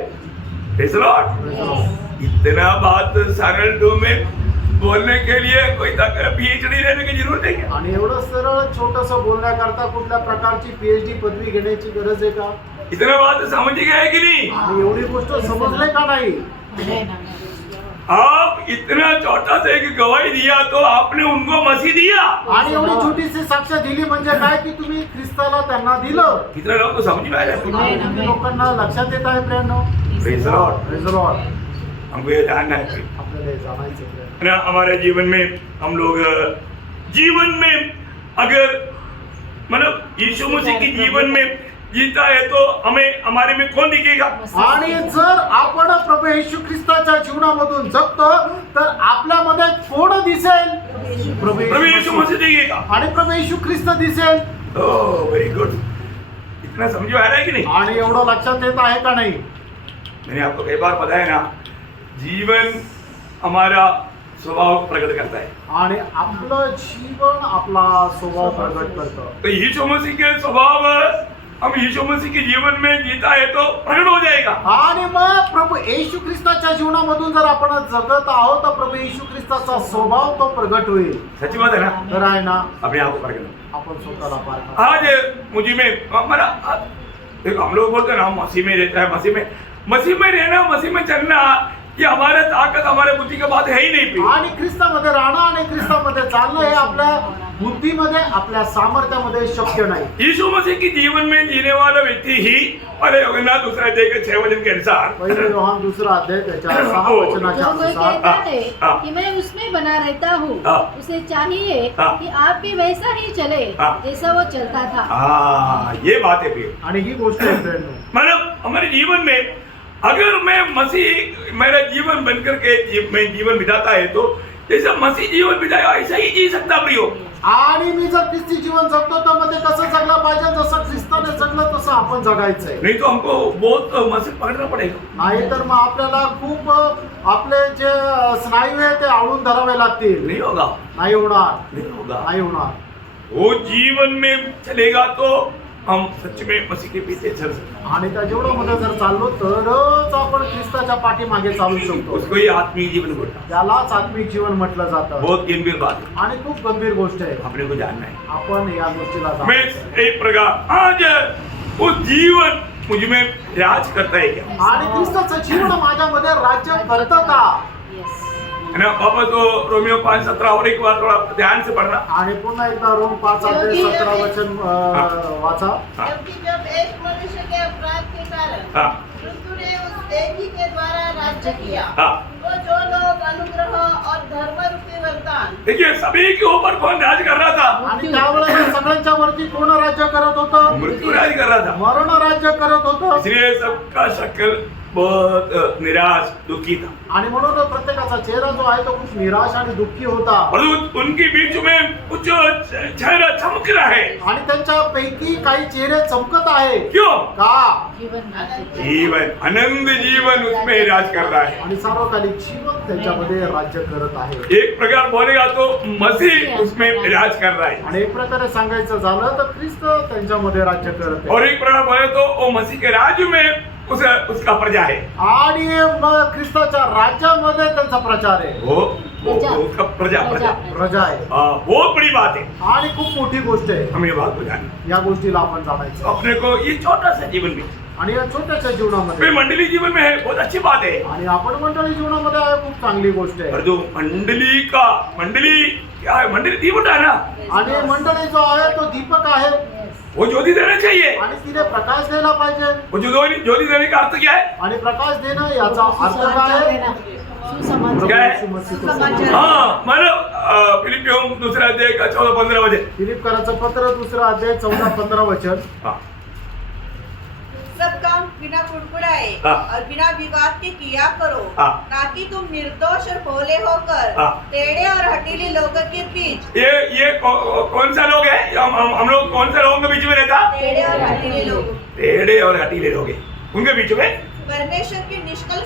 Praise the Lord। इतना बात सरल टू में बोलने के लिए कोई पीएचडी लेने की जरूरत है क्या? आणि एवढं सरळ छोटस बोलण्याकरता कुठल्या प्रकारची पीएचडी पदवी घेण्याची गरज आहे का? इतना बात समझ गए है कि नहीं? आणि एवढी गोष्ट समजले का नाही? आप इतना छोटा सा एक गवाही दिया तो आपने उनको मसीह दिया। आणि एवढी छोटीशी साक्ष दिली म्हणजे काय की तुम्ही ख्रिस्ताला त्यांना दिलं. कितना लोग को समझ में आ रहा है? आणि किती लोकांना लक्षात येत आहे प्रियांनो? Praise the Lord। Praise the Lord। हमको ये जानना है आपल्याला हे जाणायचं आहे. ना, हमारे जीवन में हम लोग जीवन में अगर मतलब यीशु मसीह की जीवन में जीता है तो हमें हमारे में कौन दिखेगा? आणि जर आपण प्रभू येशू ख्रिस्ताच्या जीवनामधून जगतो तर आपल्यामध्ये कोण दिसेल? प्रभु यीशु मसीह दिखेगा। आणि प्रभू येशू ख्रिस्त दिसेल. Oh very good. इतना समझ में आ रहा है कि नहीं? आणि एवढं लक्षात येत आहे का नाही? मैंने आपको कई बार बताया ना, जीवन हमारा स्वभाव प्रकट करता है। आणि आपलं जीवन आपला स्वभाव प्रगट करतं. तो यीशु मसीह के स्वभाव हम यीशु मसीह के जीवन में जीता है तो प्रकट हो जाएगा। आणि मग प्रभू येशू ख्रिस्ताच्या जीवनामधून जर आपण जगत आहोत तर प्रभू येशू ख्रिस्ताचा स्वभाव तो प्रगट होईल. सच्ची बात है ना? तर आहे ना? अपने आप को प्रकट। आपण स्वतःला पारखा. आज मुझे में हमारा देखो, हम लोग बोलते हैं ना मसीह में रहता है, मसीह में रहना, मसीह में चलना, ये हमारे ताकत हमारे बुद्धि की बात है ही नहीं। आणि ख्रिस्तामध्ये राहणं आणि ख्रिस्तामध्ये चालणं हे आपल्या बुद्धीमध्ये आपल्या सामर्थ्यामध्ये शक्य नाही. यीशु मसीह के जीवन में जीने वाला व्यक्ति ही पहले यूहन्ना दूसरा अध्याय के 6 वचन के अनुसार, पहिले योहान दूसरा अध्याय त्याच्या 6 वचनाच्या जो कोई अनुसार कहता है हाँ। कि मैं उसमें बना रहता हूँ, हाँ। उसे चाहिए हाँ। कि आप भी वैसा ही चले हाँ। जैसा वो चलता था. हाँ ये बात है फिर। आणि ही गोष्ट आहे फ्रेंड. मतलब हमारे जीवन में अगर मैं मसीह मेरा जीवन बनकर के मैं जीवन बिताता है तो जैसा मसीह जीवन बिताया ऐसा ही जी सकता प्रियो। आणि मी जर ख्रिस्ती जीवन जगतो तर मध्ये कसं जगलं पाहिजे? जसं ख्रिस्ताने जगलं तसं आपण जगायचंय. नहीं तो हमको बहुत मसीह पकड़ना पड़ेगा। नाही तर मग आपल्याला खूप आपले जे स्नायू आहे ते आवळून धरावे लागतील. नहीं होगा, नाही होणार, नहीं होगा। नाही होणार. वो जीवन में चलेगा तो हम सच में मसीह के पीछे चल सकते। आणि त्या जेवढ्यामध्ये जर चाललो तरच आपण ख्रिस्ताच्या पाठीमागे चालू शकतो. उसको ही आत्मिक जीवन बोलता है। त्यालाच आत्मिक जीवन म्हटलं जातं. बहुत गंभीर बात है, आणि खूप गंभीर गोष्ट आहे. अपने को जानना है। आपण या गोष्टीला मैं जाणतो. एक प्रकार आज वो जीवन मुझ में राज करता है क्या? आणि ख्रिस्ताचं जीवन माझ्यामध्ये राज्य करतं का? है ना पापा? तो रोमियो 5:17 और एक बार थोड़ा ध्यान से पढ़ना। आणि पुन्हा एकदा रोम 5:17 वचन वाचा. हाँ। क्योंकि जब एक मनुष्य के अपराध के कारण हाँ। मृत्यु ने उस एक ही के द्वारा राज्य किया, हाँ। तो जो लोग अनुग्रह और धर्म रूपी वरदान देखिए सभी के ऊपर कौन राज कर रहा था? आणि त्यावेळेला सगळ्यांच्या वरती कोण राज्य करत होतं? मृत्यू राज कर रहा था. मरण राज्य करत होतं. इसलिए सबका शक्ल बहुत निराश दुखी था. आणि म्हणून प्रत्येकाचा चेहरा जो आहे तो खूप निराश आणि दुःखी होता. और उनके बीच में कुछ चेहरा चमक रहा है. आणि त्यांच्यापैकी काही चेहरे चमकत आहे. क्यों? का? जीवन आनंद जीवन उसमें राज कर रहा है. आणि सार्वकालिक जीवन त्यांच्यामध्ये राज्य करत आहे. एक प्रकार बोलेगा तो मसीह उसमें राज कर रहा है. आणि एक प्रकारे सांगायचं झालं तर ख्रिस्त त्यांच्यामध्ये राज्य करत आहे. और एक प्रकार बोले तो वो मसीह के राज्य में उसका प्रजा है. आणि मग ख्रिस्ताच्या राज्यामध्ये त्यांचा प्रचार आहे. वो उसका प्रजा प्रजा आहे. बहुत बड़ी बात है. आणि खूप मोठी गोष्ट आहे. हमें ये बात को जानना. या गोष्टीला आपण जाणायचं. अपने को ये छोटा सा जीवन में आणि या छोट्याशा जीवनामध्ये मंडली जीवन में है बहुत अच्छी बात है. आणि आपण मंडळी जीवनामध्ये आहे खूप चांगली गोष्ट आहे. और जो मंडली क्या है? मंडली दीपक है ना. आणि मंडळी जो आहे तो दीपक आहे. वो ज्योति देना चाहिए. आणि तिने प्रकाश द्यायला पाहिजे. वो ज्योति देने का अर्थ क्या है? आणि प्रकाश देणं याचा अर्थ काय आहे? क्या है? समाचार. हाँ मतलब फिलिपियों दूसरा अध्याय का 14-15 वचन. फिलिप्पियराचं पत्र 2 अध्याय 14-15 वचन. हाँ. सब काम बिना कुड़कुड़ाए हाँ। और बिना विवाद के किया करो, हाँ। ताकि तुम निर्दोष और भोले होकर हाँ। टेढ़े और हठीले लोगों के बीच ये कौन सा लोग है? हम लोग कौन सा लोगों के बीच में रहता? टेढ़े और हठीले लोग टेढ़े और हटीले लोग हैं. उनके बीच में परमेश्वर की निष्कल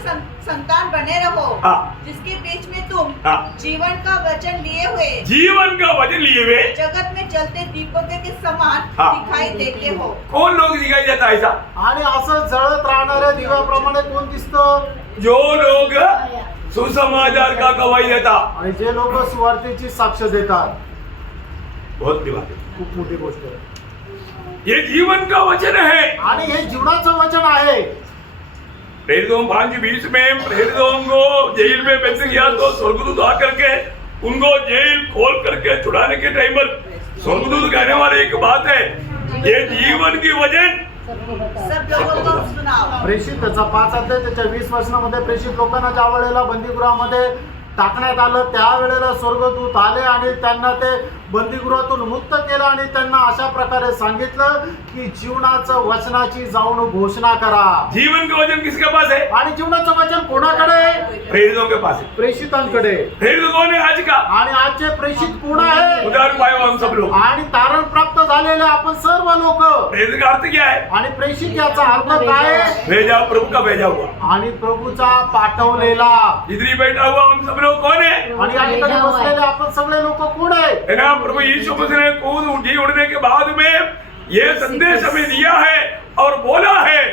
संतान बने रहो, हाँ। जिसके बीच में तुम हाँ। जीवन का वचन लिए हुए जीवन का वचन लिए हुए जगत में जलते दीपकों के समान हाँ। दिखाई देते हो. कौन लोग दिखाई देता है ऐसा? आणि असं जळत राहणाऱ्या दिव्याप्रमाणे कोण दिसतं? जो लोग सुसमाचार का गवाही देता. आणि जे लोक सुवार्तेची साक्ष देतात. बहुत बड़ी बात है. खूप मोठी गोष्ट आहे. ये जीवन का वचन है. आणि हे जीवनाचं वचन आहे. प्रेरितों 5:20 में प्रेरितों को जेल में बंद किया तो स्वर्गदूत आकर के उनको जेल खोल करके छुड़ाने के टाइम पर स्वर्गदूत कहने वाले एक बात है, ये जीवन की वचन सब लोगों को सुनाओ. प्रेषित त्याचा 5 अध्याय त्याच्या 20 वचनामध्ये प्रेषित लोकांना ज्या वेळेला बंदीगृहामध्ये टाकण्यात आलं त्यावेळेला स्वर्गदूत आले आणि त्यांना ते बंदीगृहातून मुक्त केलं आणि त्यांना अशा प्रकारे सांगितलं की जीवनाचं वचनाची जाऊन घोषणा करा. जीवन का वचन किसके पास है? आणि जीवनाचं वचन कोणाकडे? प्रेरितों के पास है. प्रेषितांकडे. प्रेरित कौन है आज का? आणि आजचे प्रेषित कोण आहे? उदाहरण पाए हम सब लोग. आणि तारण प्राप्त झालेले आपण सर्व लोक. प्रेरित का अर्थ क्या है? आणि प्रेषित याचा अर्थ काय आहे? भेजा प्रभु का भेजा हुआ. आणि प्रभूचा पाठवलेला. इधर ही बैठा हुआ हम सब लोग कौन है? आणि या ठिकाणी बसलेले आपण सगळे लोक कोण आहे? है ना. प्रभु यीशु मसीह ने कूद उठी उड़ने के बाद में ये संदेश हमें दिया है और बोला है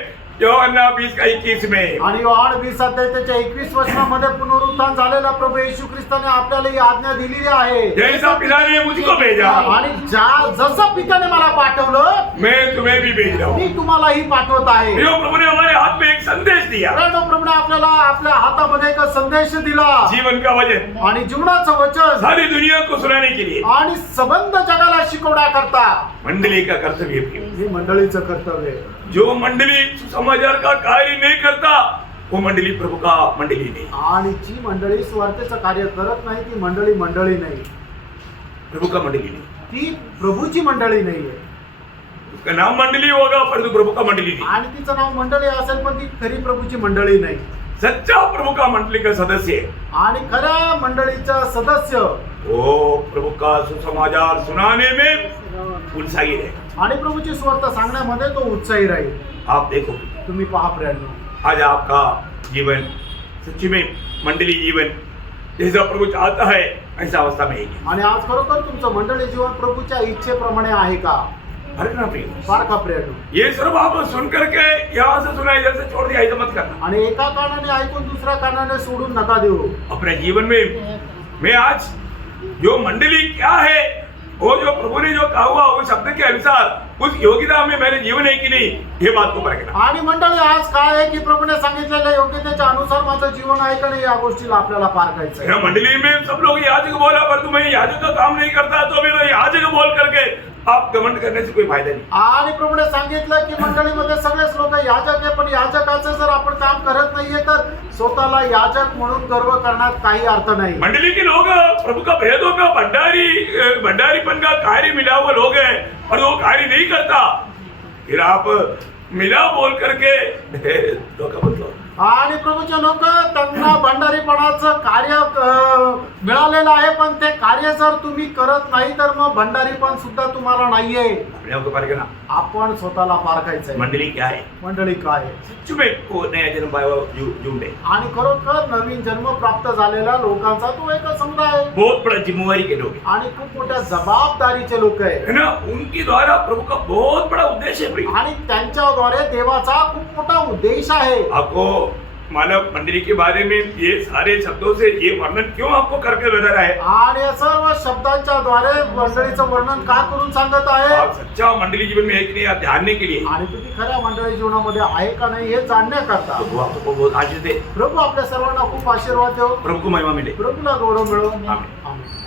योहन्ना 20:21 में. आणि योहान 20 अध्याय त्याच्या 21 वचनामध्ये पुनरुत्थान झालेला प्रभू येशू ख्रिस्ताने आपल्याला ही आज्ञा दिलेली आहे. जैसा पिता ने मुझको भेजा आणि जसं पित्याने मला पाठवलं मैं तुम्हें भी भेज रहा हूँ. मी तुम्हालाही पाठवत आहे. प्रिय प्रभु ने हमारे हाथ में एक संदेश दिया. प्रभूने आपल्याला आपल्या हातामध्ये एक संदेश दिला. जीवन का वचन आणि जीवनाचं वचन सारी दुनिया को सुनाने के लिए. आणि संबंध जगाला शिकवण्याकरता मंडली का कर्तव्य भी. ही मंडळीचं कर्तव्य आहे. जो मंडली समाचार का कार्य नहीं करता वो मंडली प्रभु का मंडली नहीं. आणि जी मंडळी स्वार्थेचं कार्य करत नाही ती मंडळी नाही. प्रभु का मंडली नहीं. ती प्रभूची मंडळी नाहीये. उसका नाम मंडली होगा परंतु प्रभु का मंडली नहीं. आणि तिचं नाव मंडळी असेल पण ती खरी प्रभूची मंडळी नाही. सच्चा प्रभु का मंडली का सदस्य है. आणि खऱ्या मंडळीचा सदस्य वो प्रभु का सुसमाचार सुनाने में उत्साही है. आणि प्रभूची स्वार्थ सांगण्यामध्ये तो उत्साही राहील. आप देखो तुम्ही पहा प्रियांनो, आज आपका जीवन सच्ची में मंडली जीवन जैसा प्रभु चाहता है ऐसा अवस्था में है. आणि आज खरोखर तुमचं मंडळी जीवन प्रभूच्या इच्छेप्रमाणे आहे का? अरे ना प्रिय, फार का प्रियांनो. ये सर्व आप सुन करके यहाँ से सुना इधर से छोड़ दिया ऐसा मत करना. आणि एका कानाने ऐकून दुसऱ्या कानाने सोडून नका देऊ. अपने जीवन में मैं आज जो मंडली क्या है वो जो प्रभु ने जो कहा हुआ उस शब्द के अनुसार उस योग्यता में मैंने जीवन है कि नहीं ये बात को परखना. आणि मंडळी आज काय आहे की प्रभूने सांगितलेल्या योग्यतेच्या अनुसार माझं जीवन आहे का नाही या गोष्टीला आपल्याला पारखायचं आहे. मंडली में सब लोग याजक बोला पर मैं याजक का काम नहीं करता तो मैं याजक बोल करके आप घमंड करने से कोई फायदा नहीं। आणि प्रभूने सांगितलं की मंडळीमध्ये सगळेच लोक याजक आहे, पण याजकाचं जर आपण काम करत नाहीये तर स्वतःला याजक म्हणून गर्व करण्यात काही अर्थ नाही. मंडली के लोग प्रभु का भेदों में भंडारीपन का कार्य मिला हुआ लोग हैं, और वो कार्य नहीं करता, फिर आप मिला बोल करके धोखा मत लो. आणि प्रभूचे लोक त्यांना भंडारीपणाचं कार्य मिळालेलं आहे, पण ते कार्य जर तुम्ही करत नाही तर मग भंडारीपण सुद्धा तुम्हाला नाहीये. अपने आप को पार करना. आपण स्वतःला पारखायचंय. मंडली क्या है? मंडळी काय आहे? सच में वो नया जन्म पाया हुआ झुंड है, आणि खरोखर नवीन जन्म प्राप्त झालेल्या लोकांचा तो एक समुदाय आहे बहुत बड़ा जिम्मेवारी के लोग हैं, आणि खूप मोठ्या जबाबदारीचे लोक आहे. है ना. उनके द्वारा प्रभु का बहुत बड़ा उद्देश्य है. भाई आणि त्यांच्याद्वारे देवाचा खूप मोठा उद्देश आहे. आपको मानव मंडली के बारे में ये सारे शब्दों से ये वर्णन क्यों आपको करके बता रहा है? आणि या सर्व शब्दांच्या द्वारे मंडळीचं वर्णन का करून सांगत आहे? आप सच्चा मंडली जीवन में है कि नहीं, आप जानने के लिए. आणि तुम्ही खऱ्या मंडळी जीवनामध्ये आहे का नाही हे जाणण्याकरता प्रभु आपको बहुत आशीष दे. प्रभू आपल्या सर्वांना खूप आशीर्वाद देव. प्रभु को महिमा मिले. प्रभूला गौरव मिळो. आमेन. आमेन.